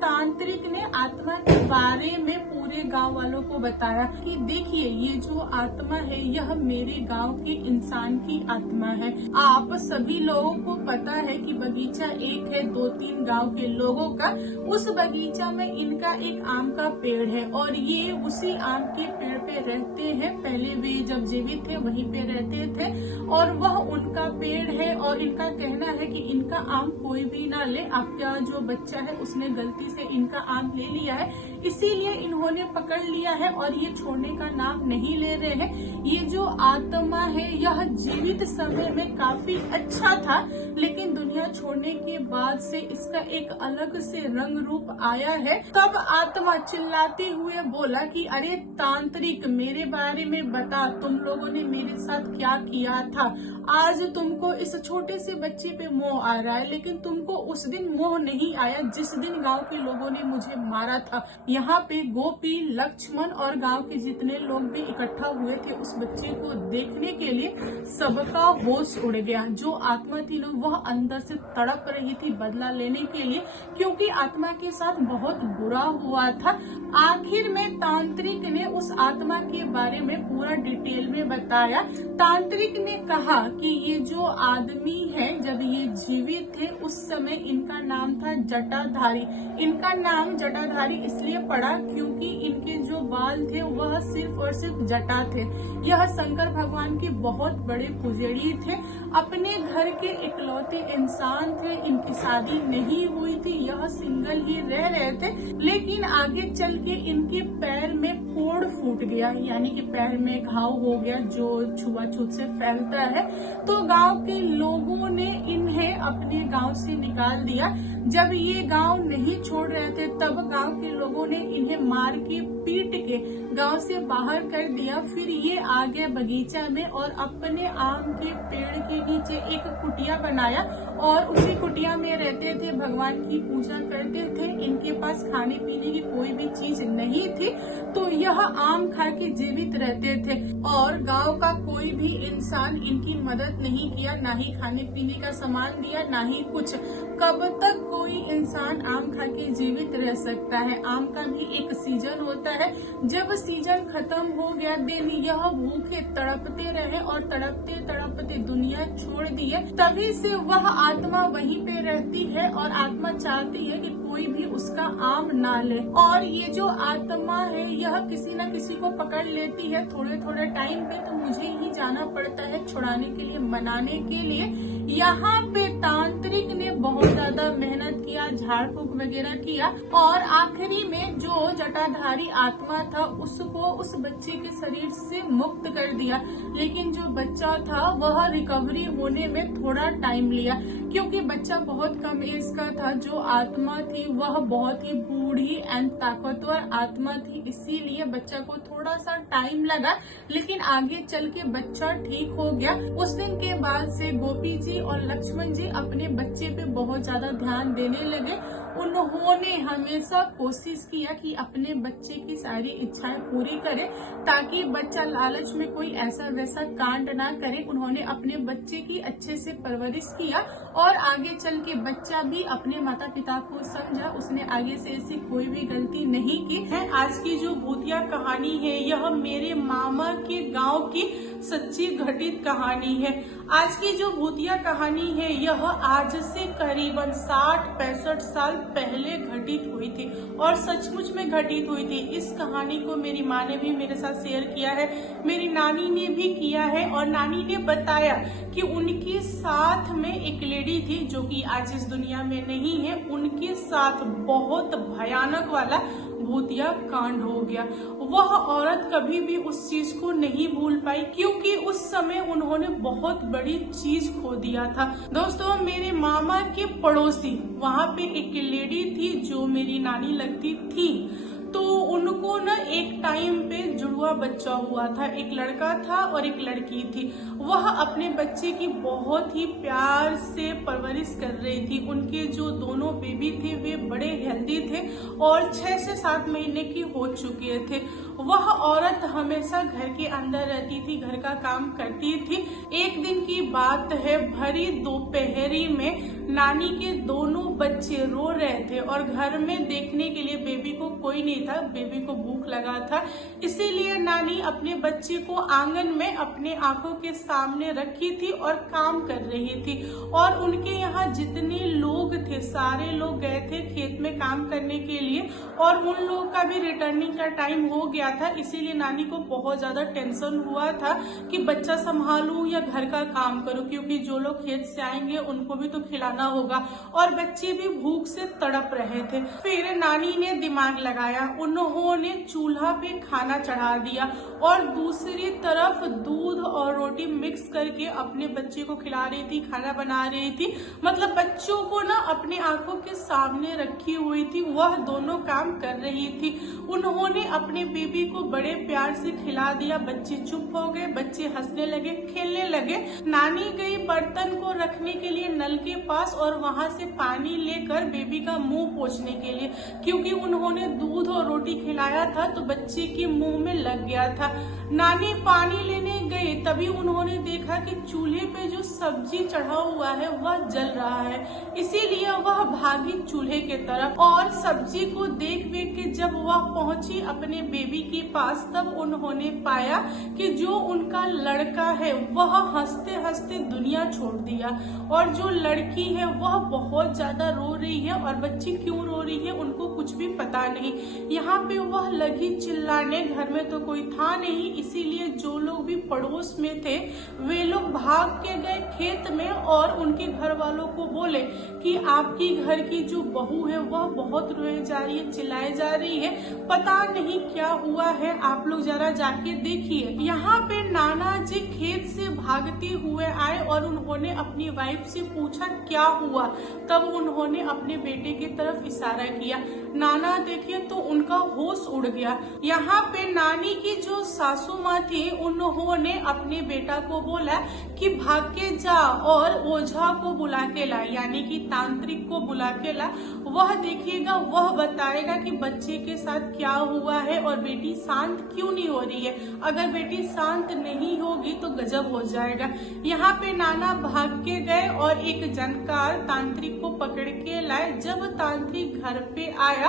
तांत्रिक ने आत्मा के बारे में पूरे गांव वालों को बताया कि देखिए ये जो आत्मा है यह मेरे गांव के इंसान की आत्मा है। आप सभी लोगों को पता है कि बगीचा एक है 2-3 गांव के लोगों का, उस बगीचा में इनका एक आम का पेड़ है और ये उसी आम के पेड़ पे रहते हैं। पहले वे जब जीवित थे वहीं पे रहते थे और वह उनका पेड़ है और इनका कहना है कि इनका आम कोई भी ना ले। आपका जो बच्चा है उसने गलती से इनका आम ले लिया है, इसीलिए इन्होंने पकड़ लिया है और ये छोड़ने का नाम नहीं ले रहे हैं। ये जो आत्मा है यह जीवित समय में काफी अच्छा था, लेकिन दुनिया छोड़ने के बाद से इसका एक अलग से रंग रूप आया है। तब आत्मा चिल्लाते हुए बोला कि अरे तांत्रिक, मेरे बारे में बता, तुम लोगों ने मेरे साथ क्या किया था। आज तुमको इस छोटे से बच्चे पे मोह आ रहा है, लेकिन तुमको उस दिन मोह नहीं आया जिस दिन गांव के लोगों ने मुझे मारा था। यहाँ पे गोपी श्री लक्ष्मण और गांव के जितने लोग भी इकट्ठा हुए थे उस बच्चे को देखने के लिए सबका होश उड़ गया। जो आत्मा थी ना वह अंदर से तड़प रही थी बदला लेने के लिए, क्योंकि आत्मा के साथ बहुत बुरा हुआ था। आखिर में तांत्रिक ने उस आत्मा के बारे में पूरा डिटेल में बताया। तांत्रिक ने कहा कि ये जो आदमी है जब ये जीवित थे उस समय इनका नाम था जटाधारी। इनका नाम जटाधारी इसलिए पड़ा क्योंकि इनके जो बाल थे वह सिर्फ और सिर्फ जटा थे। यह शंकर भगवान के बहुत बड़े पुजारी थे। अपने घर के इकलौते इंसान थे। इनकी शादी नहीं हुई थी, यह सिंगल ही रह रहे थे। लेकिन आगे चल के इनके पैर में फोड़ फूट गया, यानी कि पैर में घाव हो गया जो छुआछूत से फैलता है। तो गांव के लोगों ने इन्हें अपने गांव से निकाल दिया। जब ये गांव नहीं छोड़ रहे थे तब गांव के लोगों ने इन्हें मार के पीट के गांव से बाहर कर दिया। फिर ये आ गए बगीचा में और अपने आम के पेड़ के नीचे एक कुटिया बनाया और उसी कुटिया में रहते थे, भगवान की पूजा करते थे। इनके पास खाने पीने की कोई भी चीज नहीं थी तो यह आम खा के जीवित रहते थे और गांव का कोई भी इंसान इनकी मदद नहीं किया, ना ही खाने पीने का सामान दिया, ना ही कुछ। कब तक कोई इंसान आम खा के जीवित रह सकता है? आम का भी एक सीजन होता है। जब सीजन खत्म हो गया दिन यह भूखे तड़पते रहे और तड़पते तड़पते दुनिया छोड़ दिए। तभी से वह आत्मा वहीं पे रहती है और आत्मा चाहती है कि कोई भी उसका आम ना ले। और ये जो आत्मा है यह किसी न किसी को पकड़ लेती है थोड़े थोड़े टाइम पे, तो मुझे ही जाना पड़ता है छुड़ाने के लिए, मनाने के लिए। यहाँ पे तांत्रिक ने बहुत ज्यादा मेहनत किया, झाड़ फूक वगैरह किया और आखिरी में जो जटाधारी आत्मा था उसको उस बच्चे के शरीर से मुक्त कर दिया। लेकिन जो बच्चा था वह रिकवरी होने में थोड़ा टाइम लिया क्योंकि बच्चा बहुत कम एज का था। जो आत्मा थी वह बहुत ही बूढ़ी एंड ताकतवर आत्मा थी, इसीलिए बच्चा को थोड़ा सा टाइम लगा, लेकिन आगे चल के बच्चा ठीक हो गया। उस दिन के बाद से गोपी जी और लक्ष्मण जी अपने बच्चे पे बहुत ज्यादा ध्यान देने लगे। उन्होंने हमेशा कोशिश किया कि अपने बच्चे की सारी इच्छाएं पूरी करे ताकि बच्चा लालच में कोई ऐसा वैसा कांड ना करे। उन्होंने अपने बच्चे की अच्छे से परवरिश किया और आगे चल के बच्चा भी अपने माता पिता को समझा। उसने आगे से ऐसी कोई भी गलती नहीं की है। आज की जो भूतिया कहानी है यह मेरे मामा के गांव की सच्ची घटित कहानी है। आज की जो भूतिया कहानी है यह आज से करीबन 60-65 साल पहले घटित हुई थी और सचमुच में घटित हुई थी। इस कहानी को मेरी माँ ने भी मेरे साथ शेयर किया है, मेरी नानी ने भी किया है और नानी ने बताया कि उनके साथ में एक लेडी थी जो कि आज इस दुनिया में नहीं है। उनके साथ बहुत भयानक वाला भूतिया कांड हो गया। वह औरत कभी भी उस चीज को नहीं भूल पाई क्योंकि उस समय उन्होंने बहुत बड़ी चीज खो दिया था। दोस्तों, मेरे मामा के पड़ोसी वहाँ पे एक लेडी थी जो मेरी नानी लगती थी। तो उनको ना एक टाइम पे जुड़वा बच्चा हुआ था, एक लड़का था और एक लड़की थी। वह अपने बच्चे की बहुत ही प्यार से परवरिश कर रही थी। उनके जो दोनों बेबी थे वे बड़े हेल्दी थे और 6 से 7 महीने की हो चुके थे। वह औरत हमेशा घर के अंदर रहती थी, घर का काम करती थी। एक दिन की बात है, भरी दोपहरी में नानी के दोनों बच्चे रो रहे थे और घर में देखने के लिए बेबी को कोई नहीं था। बेबी को भूख लगा था, इसीलिए नानी अपने बच्चे को आंगन में अपने आंखों के सामने रखी थी और काम कर रही थी। और उनके यहाँ जितने लोग थे सारे लोग गए थे खेत में काम करने के लिए और उन लोगों का भी रिटर्निंग का टाइम हो गया था। इसीलिए नानी को बहुत ज्यादा टेंशन हुआ था कि बच्चा संभालूं या घर का काम करूं, क्योंकि जो लोग खेत से आएंगे उनको भी तो खिलाना होगा और बच्चे भी भूख से तड़प रहे थे। फिर नानी ने दिमाग लगाया, उन्होंने चूल्हा पे खाना चढ़ा दिया और दूसरी तरफ दूध और रोटी मिक्स करके अपने बच्चे को खिला रही थी, खाना बना रही थी। मतलब बच्चों को ना अपने आंखों के सामने रखी हुई थी, वह दोनों काम कर रही थी। उन्होंने अपने बेबी को बड़े प्यार से खिला दिया। बच्चे चुप हो गए, बच्चे हंसने लगे, खेलने लगे। नानी गई बर्तन को रखने के लिए नल के पास और वहां से पानी लेकर बेबी का मुंह पोंछने के लिए, क्योंकि उन्होंने दूध और रोटी खिलाया था तो बच्चे के मुंह में लग गया था। नानी पानी लेने गए, तभी उन्होंने देखा कि चूल्हे पे जो सब्जी चढ़ा हुआ है वह जल रहा है, इसीलिए वह भागी चूल्हे के तरफ। और सब्जी को देख देख के जब वह पहुंची अपने बेबी के पास, तब उन्होंने पाया कि जो उनका लड़का है वह हंसते हंसते दुनिया छोड़ दिया, और जो लड़की है वह बहुत ज्यादा रो रही है, और बच्ची क्यों रो रही है उनको कुछ भी पता नहीं। यहाँ पे वह लगी चिल्लाने, घर में तो कोई था नहीं, इसीलिए जो लोग भी पड़ोस में थे वे लोग भाग के गए खेत में और उनके घर वालों को बोले कि आपकी घर की जो बहू है वह बहुत रोए जा रही है, चिल्लाए जा रही है, पता नहीं क्या हुआ है, आप लोग जरा जाके देखिए। यहाँ पे नाना जी खेत से भागते हुए आए और उन्होंने अपनी वाइफ से पूछा क्या हुआ, तब उन्होंने अपने बेटे की तरफ इशारा किया। नाना देखिए तो उनका होश उड़ गया। यहाँ पे नानी की जो सासू माँ थी उन्होंने अपने बेटा को बोला कि भाग के जा और ओझा को बुला के ला, यानी कि तांत्रिक को बुला के ला, वह देखिएगा, वह बताएगा कि बच्चे के साथ क्या हुआ है और बेटी शांत क्यों नहीं हो रही है। अगर बेटी शांत नहीं होगी तो गजब हो जाएगा। यहाँ पे नाना भाग के गए और एक जानकार तांत्रिक को पकड़ के लाए। जब तांत्रिक घर पे आया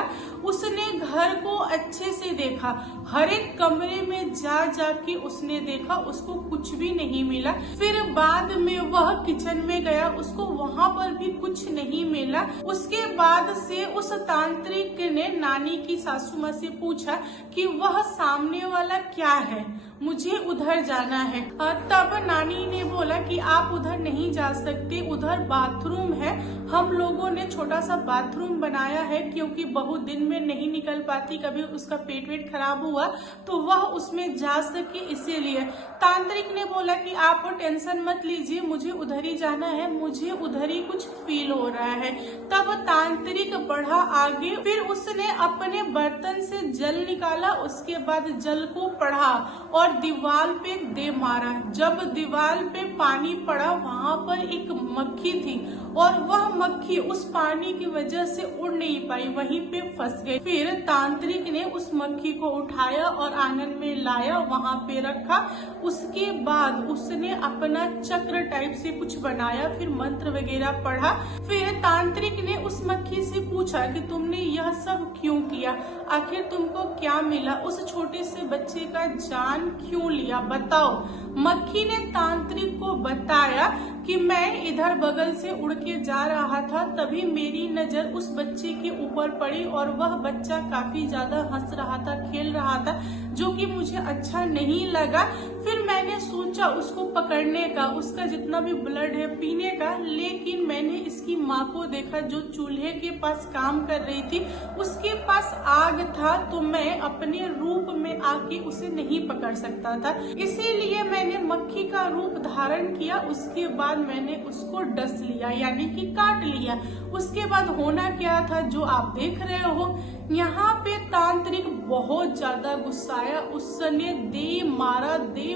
उसने घर को अच्छे से देखा, हर एक कमरे में जा जाके उसने देखा, उसको कुछ भी नहीं मिला। फिर बाद में वह किचन में गया, उसको वहां पर भी कुछ नहीं मिला। उसके बाद से उस तांत्रिक ने नानी की सासू माँ से पूछा कि वह सामने वाला क्या है, मुझे उधर जाना है। तब नानी ने बोला कि आप उधर नहीं जा सकते, उधर बाथरूम है, हम लोगों ने छोटा सा बाथरूम बनाया है, क्योंकि बहुत दिन में नहीं निकल पाती, कभी उसका पेट वेट खराब हुआ तो वह उसमें जा सके, इसीलिए। तांत्रिक ने बोला कि आप टेंशन मत लीजिए, मुझे उधर ही जाना है, मुझे उधर ही कुछ फील हो रहा है। तब तांत्रिक बढ़ा आगे, फिर उसने अपने बर्तन से जल निकाला, उसके बाद जल को पढ़ा और दीवार पे दे मारा। जब दीवार पे पानी पड़ा वहां पर एक मक्खी थी और वह मक्खी उस पानी की वजह से उड़ नहीं पाई, वहीं पे फंस गई। फिर तांत्रिक ने उस मक्खी को उठाया और आंगन में लाया, वहां पे रखा। उसके बाद उसने अपना चक्र टाइप से कुछ बनाया, फिर मंत्र वगैरह पढ़ा। फिर तांत्रिक ने उस मक्खी से पूछा कि तुमने यह सब क्यों किया, आखिर तुमको क्या मिला, उस छोटे से बच्चे का जान क्यों लिया, बताओ। मक्खी ने तांत्रिक को बताया कि मैं इधर बगल से उड़ के जा रहा था, तभी मेरी नजर उस बच्चे के ऊपर पड़ी और वह बच्चा काफी ज्यादा हंस रहा था, खेल रहा था, जो कि मुझे अच्छा नहीं लगा। फिर मैंने सोचा उसको पकड़ने का, उसका जितना भी ब्लड है पीने का, लेकिन मैंने इसकी माँ को देखा जो चूल्हे के पास काम कर रही थी, उसके पास आग था, तो मैं अपने रूप में आके उसे नहीं पकड़ सकता था, इसीलिए मैंने मक्खी का रूप धारण किया। उसके बाद मैंने उसको डस लिया, यानी कि काट लिया। उसके बाद होना क्या था जो आप देख रहे हो। यहाँ पे तांत्रिक बहुत ज्यादा गुस्साया, उसने दे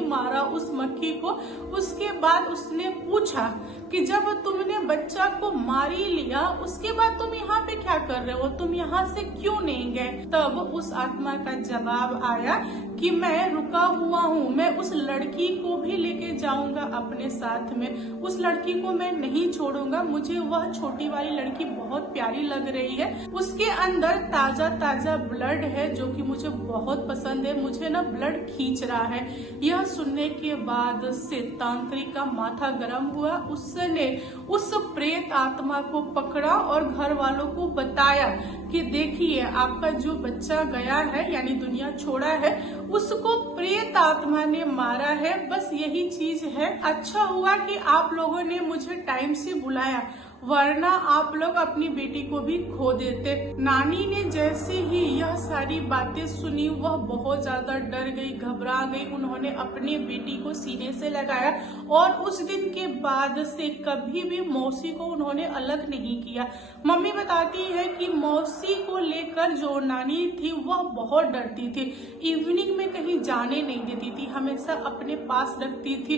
मारा उस मक्खी को। उसके बाद उसने पूछा कि जब तुमने बच्चा को मार ही लिया, उसके बाद तुम यहाँ पे क्या कर रहे हो, तुम यहाँ से क्यों नहीं गए। तब उस आत्मा का जवाब आया कि मैं रुका हुआ हूँ, मैं उस लड़की को भी लेके जाऊंगा अपने साथ में, उस लड़की को मैं नहीं छोड़ूंगा, मुझे वह छोटी वाली लड़की बहुत प्यारी लग रही है, उसके अंदर ताजा ताजा ब्लड है जो कि मुझे बहुत पसंद है, मुझे ना ब्लड खींच रहा है। यह सुनने के बाद से तांत्रिक का माथा गर्म हुआ, उसने उस प्रेत आत्मा को पकड़ा और घर वालों को बताया कि देखिए आपका जो बच्चा गया है, यानी दुनिया छोड़ा है, उसको प्रेत आत्मा ने मारा है, बस यही चीज है। अच्छा हुआ कि आप लोगों ने मुझे टाइम से बुलाया, वरना आप लोग अपनी बेटी को भी खो देते। नानी ने जैसे ही यह सारी बातें सुनी वह बहुत ज्यादा डर गई, घबरा गई। उन्होंने अपने बेटी को सीने से लगाया और उस दिन के बाद से कभी भी मौसी को उन्होंने अलग नहीं किया। मम्मी बताती है कि मौसी को लेकर जो नानी थी वह बहुत डरती थी, इवनिंग में कहीं जाने नहीं देती थी, हमेशा अपने पास रखती थी।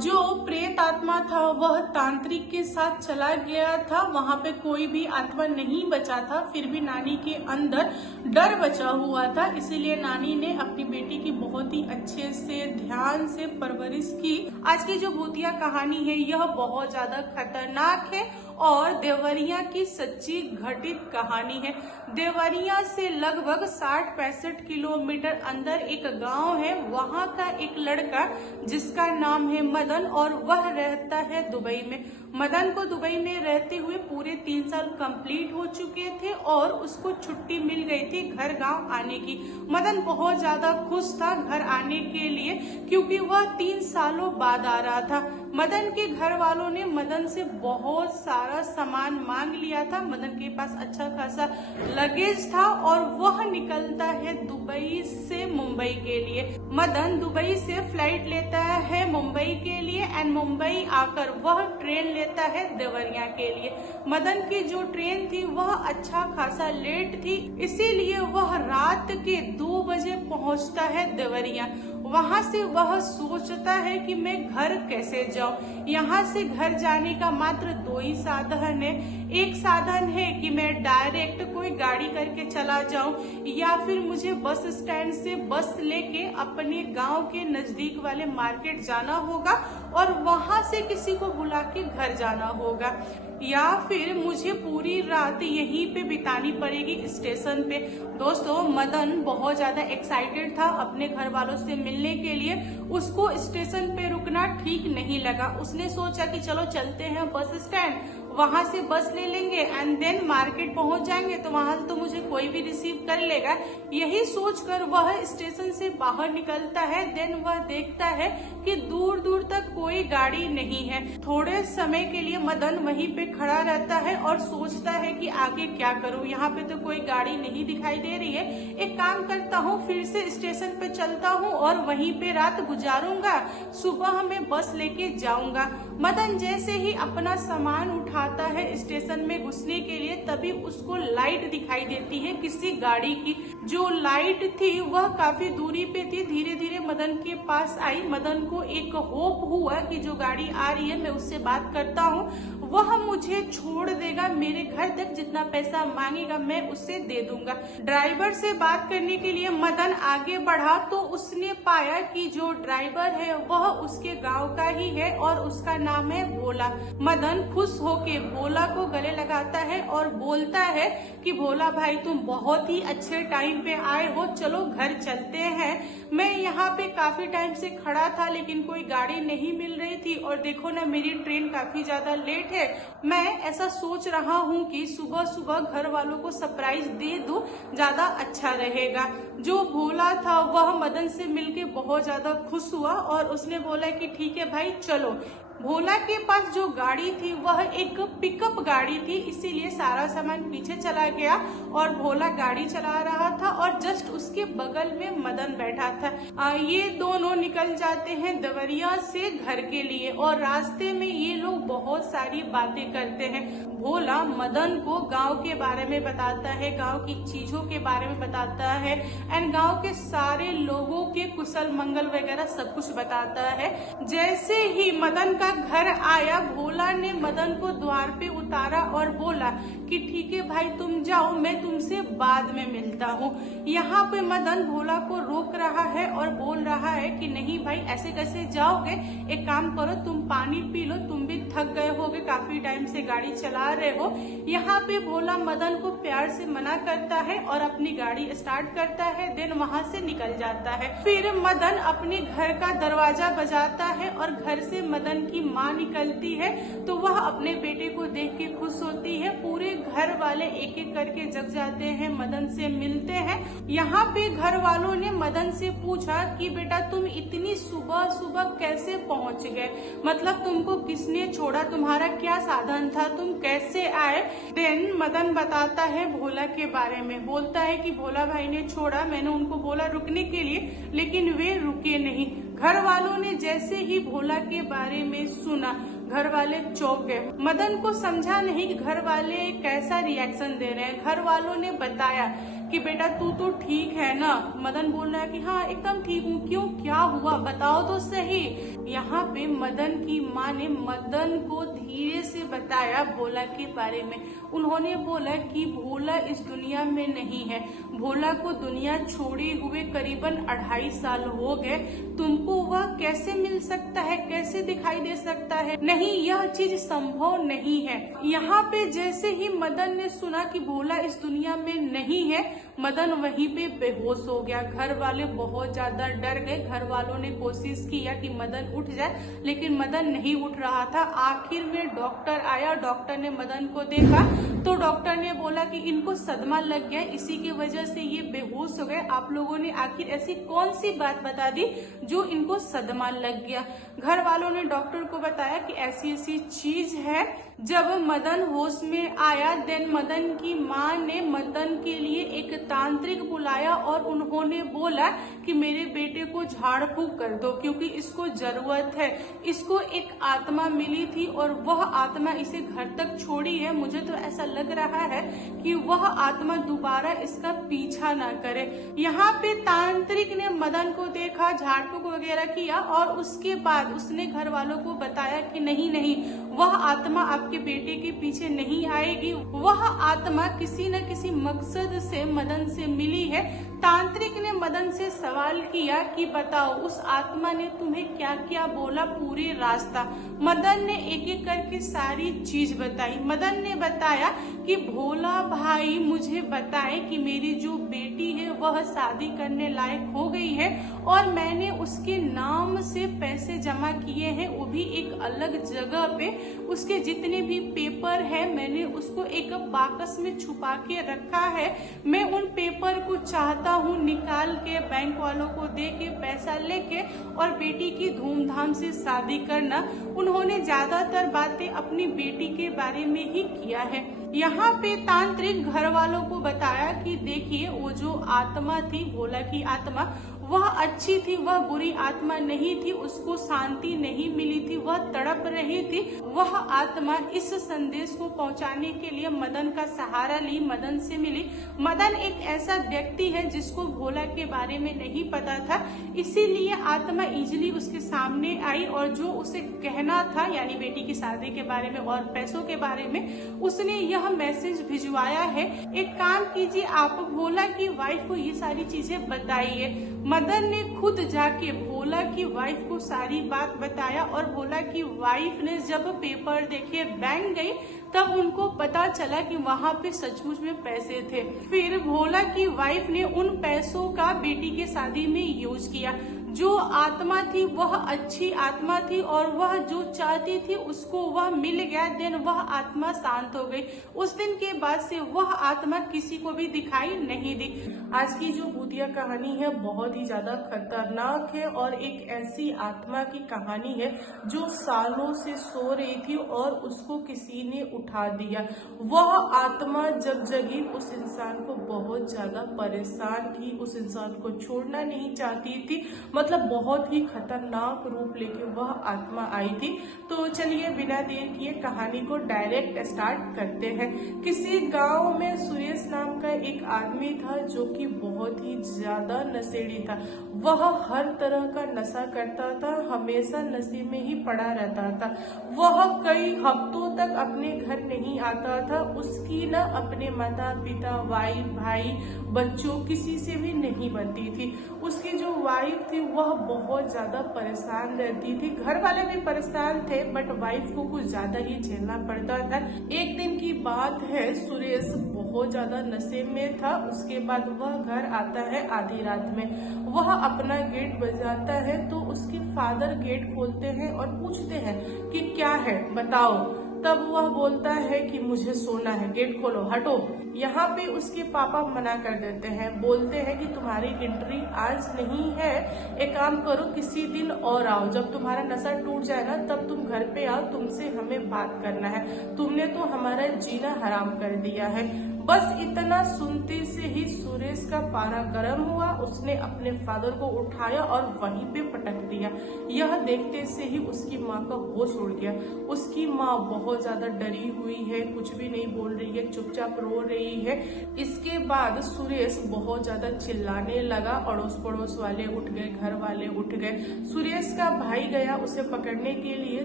जो प्रेत आत्मा था वह तांत्रिक के साथ चला गया था, वहां पे कोई भी आत्मा नहीं बचा था, फिर भी नानी के अंदर डर बचा हुआ था। इसीलिए नानी ने अपनी बेटी की बहुत ही अच्छे से ध्यान से परवरिश की। आज की जो भूतिया कहानी है यह बहुत ज्यादा खतरनाक है और देवरिया की सच्ची घटित कहानी है। देवरिया से लगभग 60-65 किलोमीटर अंदर एक गांव है, वहां का एक लड़का जिसका नाम है मदन और वह रहता है दुबई में। मदन को दुबई में रहते हुए पूरे 3 साल कंप्लीट हो चुके थे और उसको छुट्टी मिल गई थी घर गांव आने की। मदन बहुत ज्यादा खुश था घर आने के लिए, क्योंकि वह 3 सालों बाद आ रहा था। मदन के घर वालों ने मदन से बहुत सारा सामान मांग लिया था। मदन के पास अच्छा खासा लगेज था और वह निकलता है दुबई से मुंबई के लिए। मदन दुबई से फ्लाइट लेता है मुंबई के लिए एंड मुंबई आकर वह ट्रेन लेता है देवरिया के लिए। मदन की जो ट्रेन थी वह अच्छा खासा लेट थी, इसीलिए वह रात के 2 बजे पहुंचता है देवरिया। वहां से वह सोचता है कि मैं घर कैसे जाऊं। यहाँ से घर जाने का मात्र 2 ही साधन है। एक साधन है कि मैं डायरेक्ट कोई गाड़ी करके चला जाऊं या फिर मुझे बस स्टैंड से बस लेके अपने गांव के नजदीक वाले मार्केट जाना होगा और वहां से किसी को बुला के घर जाना होगा, या फिर मुझे पूरी रात यहीं पे बितानी पड़ेगी स्टेशन पे। दोस्तों, मदन बहुत ज्यादा एक्साइटेड था अपने घर वालों से मिलने के लिए। उसको स्टेशन पे रुकना ठीक नहीं लगा। उसने सोचा कि चलो चलते हैं बस स्टैंड, वहां से बस ले लेंगे एंड देन मार्केट पहुंच जाएंगे तो वहां से तो मुझे कोई भी रिसीव कर लेगा। यही सोचकर वह स्टेशन से बाहर निकलता है। देन वह देखता है कि दूर दूर तक कोई गाड़ी नहीं है। थोड़े समय के लिए मदन वहीं पे खड़ा रहता है और सोचता है कि आगे क्या करूं, यहाँ पे तो कोई गाड़ी नहीं दिखाई दे रही है। एक काम करता हूँ, फिर से स्टेशन पे चलता हूँ और वहीं पे रात गुजारूंगा, सुबह में बस लेके जाऊंगा। मदन जैसे ही अपना सामान उठाता है स्टेशन में घुसने के लिए, तभी उसको लाइट दिखाई देती है किसी गाड़ी की। जो लाइट थी वह काफी दूरी पे थी। धीरे धीरे मदन के पास आई। मदन को एक होप हुआ कि जो गाड़ी आ रही है मैं उससे बात करता हूँ, वह मुझे छोड़ देगा, मेरे घर तक जितना पैसा मांगेगा मैं उससे दे दूंगा। ड्राइवर से बात करने के लिए मदन आगे बढ़ा तो उसने पाया कि जो ड्राइवर है वह उसके गांव का ही है और उसका नाम है भोला। मदन खुश होके भोला को गले लगाता है और बोलता है कि भोला भाई, तुम बहुत ही अच्छे टाइम पे आए हो, चलो घर चलते हैं। मैं यहाँ पे काफी टाइम से खड़ा था लेकिन कोई गाड़ी नहीं मिल रही थी और देखो ना मेरी ट्रेन काफी ज्यादा लेट है। मैं ऐसा सोच रहा हूँ कि सुबह सुबह घर वालों को सरप्राइज दे दूं, ज्यादा अच्छा रहेगा। जो भोला था वह मदन से मिलके बहुत ज्यादा खुश हुआ और उसने बोला कि ठीक है भाई चलो। भोला के पास जो गाड़ी थी वह एक पिकअप गाड़ी थी, इसीलिए सारा सामान पीछे चला गया और भोला गाड़ी चला रहा था और जस्ट उसके बगल में मदन बैठा था। ये दोनों निकल जाते हैं देवरिया से घर के लिए और रास्ते में ये लोग बहुत सारी बातें करते हैं। भोला मदन को गांव के बारे में बताता है, गांव की चीजों के बारे में बताता है एंड गांव के सारे लोगों के कुशल मंगल वगैरह सब कुछ बताता है। जैसे ही मदन का घर आया, भोला ने मदन को द्वार पे उतारा और बोला कि ठीक है भाई तुम जाओ, मैं तुमसे बाद में मिलता हूँ। यहाँ पे मदन भोला को रोक रहा है और बोल रहा है कि नहीं भाई ऐसे कैसे जाओगे, एक काम करो तुम पानी पी लो, तुम भी थक गए होगे, काफी टाइम से गाड़ी चला रहे हो। यहाँ पे भोला मदन को प्यार से मना करता है और अपनी गाड़ी स्टार्ट करता है, देन वहाँ से निकल जाता है। फिर मदन अपने घर का दरवाजा बजाता है और घर से मदन की की माँ निकलती है तो वह अपने बेटे को देख के खुश होती है। पूरे घर वाले एक एक करके जग जाते हैं, मदन से मिलते हैं। यहाँ पे घर वालों ने मदन से पूछा कि बेटा तुम इतनी सुबह सुबह कैसे पहुंच गए, मतलब तुमको किसने छोड़ा, तुम्हारा क्या साधन था, तुम कैसे आए। देन मदन बताता है भोला के बारे में, बोलता है कि भोला भाई ने छोड़ा, मैंने उनको बोला रुकने के लिए लेकिन वे रुके नहीं। घर वालों ने जैसे ही भोला के बारे में सुना घर वाले चौंक गए। मदन को समझा नहीं कि घर वाले कैसा रिएक्शन दे रहे हैं। घर वालों ने बताया कि बेटा तू तो ठीक है ना। मदन बोल रहा है कि हाँ एकदम ठीक हूँ। क्यों, क्या हुआ, बताओ तो सही। यहाँ पे मदन की माँ ने मदन को धीरे से बताया भोला के बारे में। उन्होंने बोला कि भोला इस दुनिया में नहीं है, भोला को दुनिया छोड़े हुए करीबन 2.5 साल हो गए। तुमको वह कैसे मिल सकता है, कैसे दिखाई दे सकता है, नहीं यह चीज संभव नहीं है। यहाँ पे जैसे ही मदन ने सुना कि भोला इस दुनिया में नहीं है, मदन वहीं पे बेहोश हो गया। घर वाले बहुत ज्यादा डर गए। घर वालों ने कोशिश किया कि मदन उठ जाए लेकिन मदन नहीं उठ रहा था। आखिर में डॉक्टर आया, डॉक्टर ने मदन को देखा तो डॉक्टर ने बोला कि इनको सदमा लग गया, इसी की वजह से ये बेहोश हो गए। आप लोगों ने आखिर ऐसी कौन सी बात बता दी जो इनको सदमा लग गया। घर वालों ने डॉक्टर को बताया कि ऐसी ऐसी चीज है। जब मदन होश में आया देन मदन की माँ ने मदन के लिए एक तांत्रिक बुलाया और उन्होंने बोला कि मेरे बेटे को झाड़ फूक कर दो क्योंकि इसको जरूरत है। इसको एक आत्मा मिली थी और वह आत्मा इसे घर तक छोड़ी है। मुझे तो ऐसा लग रहा है कि वह आत्मा दोबारा इसका पीछा ना करे। यहाँ पे तांत्रिक ने मदन को देखा, झाड़ फूक वगैरह किया और उसके बाद उसने घर वालों को बताया कि नहीं नहीं, वह आत्मा आपके बेटे के पीछे नहीं आएगी, वह आत्मा किसी न किसी मकसद से मदन से मिली है। तांत्रिक ने मदन से सवाल किया कि बताओ उस आत्मा ने तुम्हें क्या क्या बोला पूरे रास्ता। मदन ने एक एक करके सारी चीज बताई। मदन ने बताया कि भोला भाई मुझे बताए कि मेरी जो बेटी है वह शादी करने लायक हो गई है और मैंने उसके नाम से पैसे जमा किए हैं, वो भी एक अलग जगह पे। उसके जितने भी पेपर है मैंने उसको एक बाकस में छुपा के रखा है। मैं उन पेपर को चाहता हूँ निकाल के बैंक वालों को दे के पैसा लेके और बेटी की धूमधाम से शादी करना। उन्होंने ज्यादातर बातें अपनी बेटी के बारे में ही किया है। यहाँ पे तांत्रिक घर वालों को बताया कि देखिए वो जो आत्मा थी, भोला की आत्मा, वह अच्छी थी, वह बुरी आत्मा नहीं थी, उसको शांति नहीं मिली थी, वह तड़प रही थी। वह आत्मा इस संदेश को पहुंचाने के लिए मदन का सहारा ली, मदन से मिली। मदन एक ऐसा व्यक्ति है जिसको भोला के बारे में नहीं पता था, इसीलिए आत्मा इजीली उसके सामने आई और जो उसे कहना था यानी बेटी की शादी के बारे में और पैसों के बारे में, उसने यह मैसेज भिजवाया है। एक काम कीजिए, आप भोला की वाइफ को ये सारी चीजें बताइए। मदन ने खुद जाके भोला की वाइफ को सारी बात बताया और भोला की वाइफ ने जब पेपर देखे बैंक गई तब उनको पता चला कि वहाँ पे सचमुच में पैसे थे। फिर भोला की वाइफ ने उन पैसों का बेटी के शादी में यूज किया। जो आत्मा थी वह अच्छी आत्मा थी और वह जो चाहती थी उसको वह मिल गया। देन वह आत्मा शांत हो गई। उस दिन के बाद से वह आत्मा किसी को भी दिखाई नहीं दी। आज की जो भूतिया कहानी है बहुत ही ज्यादा खतरनाक है और एक ऐसी आत्मा की कहानी है जो सालों से सो रही थी और उसको किसी ने उठा दिया। वह आत्मा जब जगी उस इंसान को बहुत ज्यादा परेशान थी, उस इंसान को छोड़ना नहीं चाहती थी, मतलब बहुत ही खतरनाक रूप लेके वह आत्मा आई थी। तो चलिए बिना देर किए कहानी को डायरेक्ट स्टार्ट करते हैं। किसी गांव में सुरेश नाम का एक आदमी था जो कि बहुत ही ज्यादा नशेड़ी था। वह हर तरह का नशा करता था, हमेशा नशे में ही पड़ा रहता था। वह कई हफ्तों तक अपने घर नहीं आता था। उसकी न अपने माता पिता, वाइफ, भाई, बच्चों किसी से भी नहीं बनती थी। उसकी जो वाइफ थी वह बहुत ज्यादा परेशान रहती थी। घर वाले भी परेशान थे बट वाइफ को कुछ ज्यादा ही झेलना पड़ता था। एक दिन की बात है, सुरेश बहुत ज्यादा नशे में था। उसके बाद वह घर आता है आधी रात में। वह अपना गेट बजाता है तो उसके फादर गेट खोलते हैं और पूछते हैं कि क्या है बताओ। तब वह बोलता है कि मुझे सोना है, गेट खोलो, हटो। यहाँ पे उसके पापा मना कर देते हैं, बोलते हैं कि तुम्हारी एंट्री आज नहीं है, एक काम करो किसी दिन और आओ, जब तुम्हारा नशा टूट जाए ना तब तुम घर पे आओ, तुमसे हमें बात करना है, तुमने तो हमारा जीना हराम कर दिया है। बस इतना सुनते से ही सुरेश का पारा गर्म हुआ। उसने अपने फादर को उठाया और वहीं पे पटक दिया। यह देखते से ही उसकी माँ का होश उड़ गया। उसकी माँ बहुत ज्यादा डरी हुई है, कुछ भी नहीं बोल रही है, चुपचाप रो रही है। इसके बाद सुरेश बहुत ज्यादा चिल्लाने लगा। अड़ोस पड़ोस वाले उठ गए, घर वाले उठ गए। सुरेश का भाई गया उसे पकड़ने के लिए,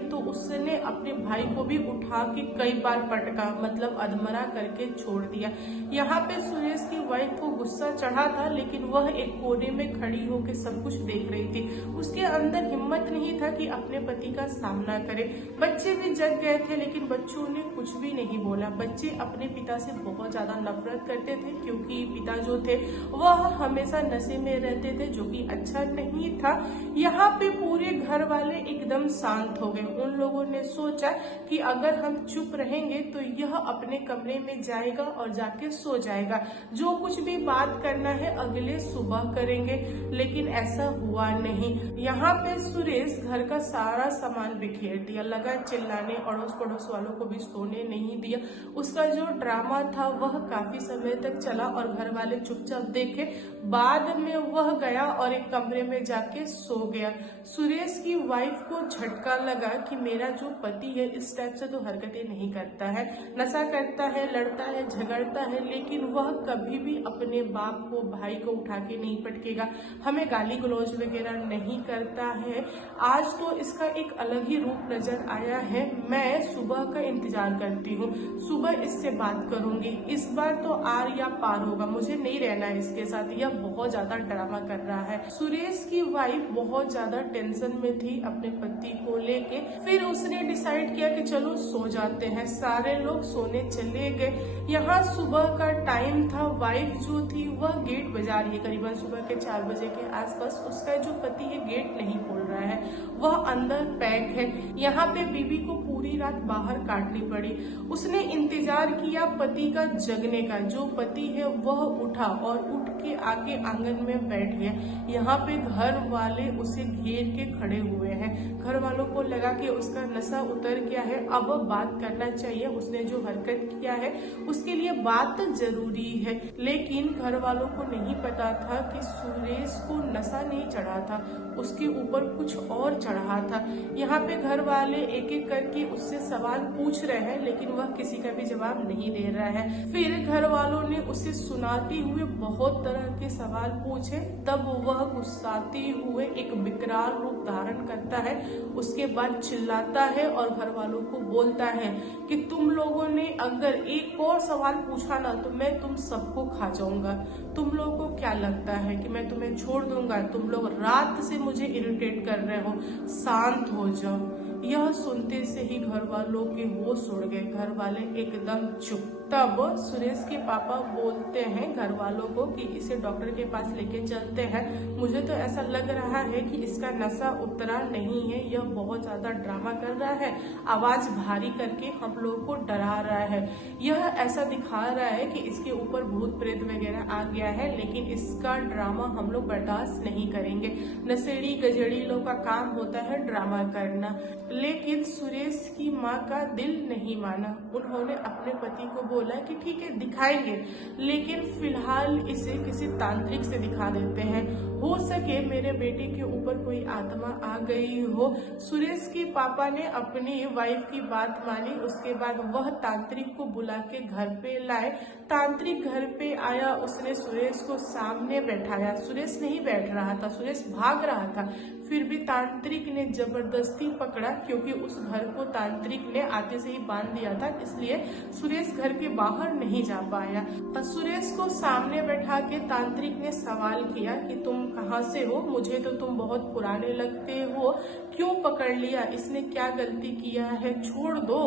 तो उसने अपने भाई को भी उठा के कई बार पटका, मतलब अधमरा करके छोड़ दिया। यहाँ पे सुरेश की वाइफ को गुस्सा चढ़ा था, लेकिन वह एक कोने में खड़ी होकर सब कुछ देख रही थी। उसके अंदर हिम्मत नहीं था कि अपने पति का सामना करे। बच्चे भी जग गए थे, लेकिन बच्चों ने कुछ भी नहीं बोला। बच्चे अपने पिता से बहुत ज्यादा नफरत करते थे, क्योंकि पिता जो थे वह हमेशा नशे में रहते थे, जो कि अच्छा नहीं था। यहाँ पे पूरे घर वाले एकदम शांत हो गए। उन लोगों ने सोचा कि अगर हम चुप रहेंगे तो यह अपने कमरे में जाएगा और जाके सो जाएगा, जो कुछ भी बात करना है अगले सुबह करेंगे। लेकिन ऐसा हुआ नहीं। यहाँ पे सुरेश घर का सारा सामान बिखेर दिया, लगा चिल्लाने, अड़ोस पड़ोस वालों को भी सोने नहीं दिया। उसका जो ड्रामा था वह काफी समय तक चला और घर वाले चुपचाप देखे। बाद में वह गया और एक कमरे में जाके सो गया। सुरेश की वाइफ को झटका लगा कि मेरा जो पति है इस टाइप से तो हरकतें नहीं करता है, नशा करता है, लड़ता है, झगड़ता है, लेकिन वह कभी भी अपने बाप को, भाई को उठा के नहीं पटकेगा, हमें गाली गलौज वगैरह नहीं करता है। आज तो इसका एक अलग ही रूप नजर आया है। मैं सुबह का इंतजार करती हूँ, सुबह इससे बात करूंगी, इस बार तो आर या पार होगा, मुझे नहीं रहना है इसके साथ, यह बहुत ज्यादा ड्रामा कर रहा है। सुरेश की वाइफ बहुत ज्यादा टेंशन में थी अपने पति को लेके। फिर उसने डिसाइड किया कि चलो सो जाते हैं। सारे लोग सोने चले गए। यहाँ सुबह का टाइम था। वाइफ जो थी वह गेट बजा रही है, करीबन सुबह के 4 बजे के आसपास। उसका जो पति है गेट नहीं खोल रहा है, वह अंदर पैक है। यहाँ पे बीवी को पूरी रात बाहर काटनी पड़ी। उसने इंतजार किया पति का जगने का। जो पति है वह उठा और उठ के आके आंगन में बैठ गया। यहाँ पे घर वाले उसे घेर के खड़े हुए हैं। घर वालों को लगा कि उसका नशा उतर गया है, अब बात करना चाहिए, उसने जो हरकत किया है उसके लिए बात जरूरी है। लेकिन घर वालों को नहीं पता था कि सुरेश को नशा नहीं चढ़ा था, उसके ऊपर कुछ और चढ़ा था। यहाँ पे घर वाले एक एक करके उससे सवाल पूछ रहे हैं, लेकिन वह किसी का भी जवाब नहीं दे रहा है। फिर घर वालों ने उसे सुनाते हुए बहुत तरह के सवाल पूछे। तब वह गुस्साते हुए एक विकराल रूप धारण करता है। उसके बाद चिल्लाता है और घर वालों को बोलता है कि तुम लोगों ने अगर एक और सवाल पूछा ना तो मैं तुम सबको खा जाऊंगा। तुम लोगों को क्या लगता है कि मैं तुम्हें छोड़ दूंगा? तुम लोग रात से मुझे इरिटेट कर रहे हो, शांत हो जाओ। यह सुनते से ही घर वालों के होश उड़ गए। घर वाले एकदम चुप। तब सुरेश के पापा बोलते हैं घर वालों को कि इसे डॉक्टर के पास लेके चलते हैं। मुझे तो ऐसा लग रहा है कि इसका नशा उतरा नहीं है, यह बहुत ज्यादा ड्रामा कर रहा है, आवाज भारी करके हम लोग को डरा रहा है। यह ऐसा दिखा रहा है कि इसके ऊपर भूत प्रेत वगैरह आ गया है, लेकिन इसका ड्रामा हम लोग बर्दाश्त नहीं करेंगे। नशेड़ी गजेड़ी लोग का काम होता है ड्रामा करना। लेकिन सुरेश की माँ का दिल नहीं माना। उन्होंने अपने पति को बोला कि ठीक है दिखाएंगे, लेकिन फिलहाल इसे किसी तांत्रिक से दिखा देते हैं, हो सके मेरे बेटे के ऊपर कोई आत्मा आ गई हो। सुरेश के पापा ने अपनी वाइफ की बात मानी। उसके बाद वह तांत्रिक को बुला के घर पे लाए। तांत्रिक घर पे आया, उसने सुरेश को सामने बैठाया। सुरेश नहीं बैठ रहा था, सुरेश भाग रहा था। फिर भी तांत्रिक ने जबरदस्ती पकड़ा, क्योंकि उस घर को तांत्रिक ने आते से ही बांध दिया था, इसलिए सुरेश घर के बाहर नहीं जा पाया। सुरेश को सामने बैठा के तांत्रिक ने सवाल किया कि तुम कहाँ से हो, मुझे तो तुम बहुत पुराने लगते हो, क्यों पकड़ लिया, इसने क्या गलती किया है, छोड़ दो।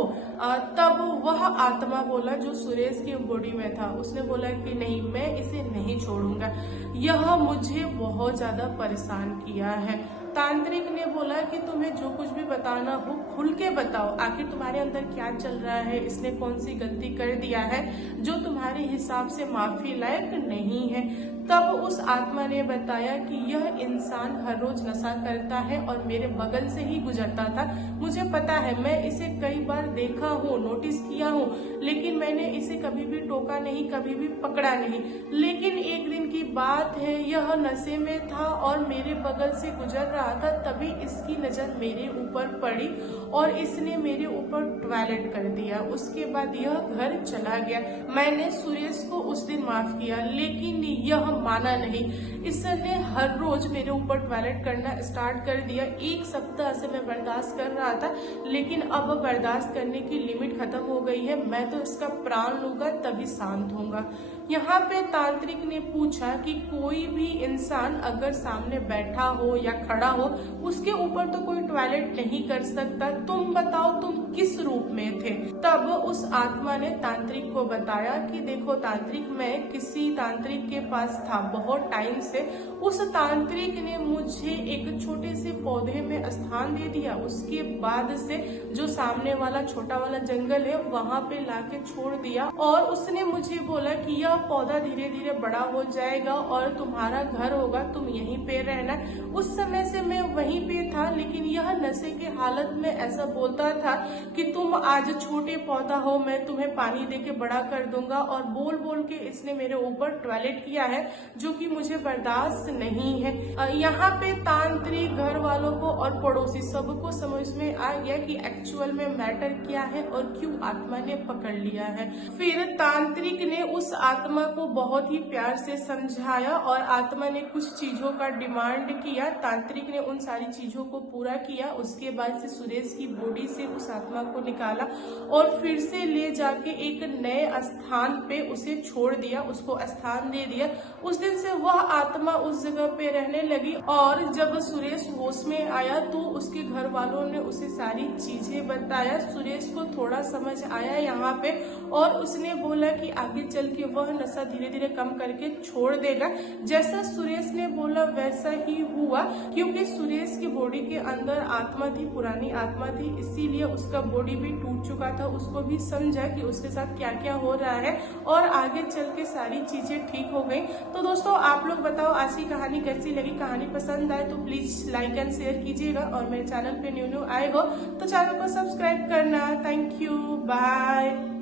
तब वह आत्मा बोला जो सुरेश की बॉडी में था, उसने बोला कि नहीं, मैं इसे नहीं छोड़ूंगा, यह मुझे बहुत ज्यादा परेशान किया है। तांत्रिक ने बोला कि तुम्हें जो कुछ भी बताना हो खुल के बताओ, आखिर तुम्हारे अंदर क्या चल रहा है, इसने कौन सी गलती कर दिया है जो तुम्हारे हिसाब से माफी लायक नहीं है। तब उस आत्मा ने बताया कि यह इंसान हर रोज नशा करता है और मेरे बगल से ही गुजरता था, मुझे पता है, मैं इसे कई बार देखा हूँ, नोटिस किया हूँ, लेकिन मैंने इसे कभी भी टोका नहीं, कभी भी पकड़ा नहीं। लेकिन एक दिन की बात है, यह नशे में था और मेरे बगल से गुजर रहा था, तभी इसकी नजर मेरे ऊपर पड़ी और इसने मेरे ऊपर टॉयलेट कर दिया। उसके बाद यह घर चला गया। मैंने सुरेश को उस दिन माफ किया, लेकिन यह माना नहीं, इसने हर रोज मेरे ऊपर टॉयलेट करना स्टार्ट कर दिया। एक सप्ताह से मैं बर्दाश्त कर रहा था, लेकिन अब बर्दाश्त करने की लिमिट खत्म हो गई है, मैं तो इसका प्राण लूंगा तभी शांत होऊंगा। यहाँ पे तांत्रिक ने पूछा कि कोई भी इंसान अगर सामने बैठा हो या खड़ा हो, उसके ऊपर तो कोई टॉयलेट नहीं कर सकता, तुम बताओ तुम किस रूप में थे। तब उस आत्मा ने तांत्रिक को बताया कि देखो तांत्रिक, मैं किसी तांत्रिक के पास था बहुत टाइम से, उस तांत्रिक ने मुझे एक छोटे से पौधे में स्थान दे दिया, उसके बाद से जो सामने वाला छोटा वाला जंगल है वहां पे लाके छोड़ दिया, और उसने मुझे बोला कि यह पौधा धीरे धीरे बड़ा हो जाएगा और तुम्हारा घर होगा, तुम यहीं पे रहना। उस समय से मैं वहीं पे था, लेकिन यह नशे के हालत में ऐसा बोलता था कि तुम आज छोटे पौधा हो, मैं तुम्हें पानी देके बड़ा कर दूंगा, और बोल बोल के इसने मेरे ऊपर टॉयलेट किया है, जो कि मुझे बर्दाश्त नहीं है। यहाँ पे तांत्रिक, घर वालों को और पड़ोसी सबको समझ में आ गया कि एक्चुअल में मैटर क्या है और क्यों आत्मा ने पकड़ लिया है। फिर तांत्रिक ने उस आत्मा को बहुत ही प्यार से समझाया और आत्मा ने कुछ चीजों का डिमांड किया। तांत्रिक ने उन सारी चीजों को पूरा किया। उसके बाद से सुरेश की बॉडी से उस आत्मा को निकाला और फिर से ले जाके एक नए स्थान पे उसे छोड़ दिया, उसको स्थान दे दिया। उस दिन से वह आत्मा उस जगह पे रहने लगी, और जब सुरेश होश में आया तो उसके घर वालों ने उसे सारी चीजें बताया। सुरेश को थोड़ा समझ आया यहाँ पे, और उसने बोला कि आगे चल के वह नशा धीरे धीरे कम करके छोड़ देगा। जैसा सुरेश ने बोला वैसा ही हुआ, क्योंकि सुरेश की बॉडी के अंदर आत्मा थी, पुरानी आत्मा थी, इसीलिए उसका बॉडी भी टूट चुका था। उसको भी समझा कि उसके साथ क्या क्या हो रहा है, और आगे चल के सारी चीजें ठीक हो गई। तो दोस्तों आप लोग बताओ आज की कहानी कैसी लगी। कहानी पसंद आए तो प्लीज लाइक एंड शेयर कीजिएगा, और मेरे चैनल पे न्यू आए हो तो चैनल को सब्सक्राइब करना। Thank you, bye.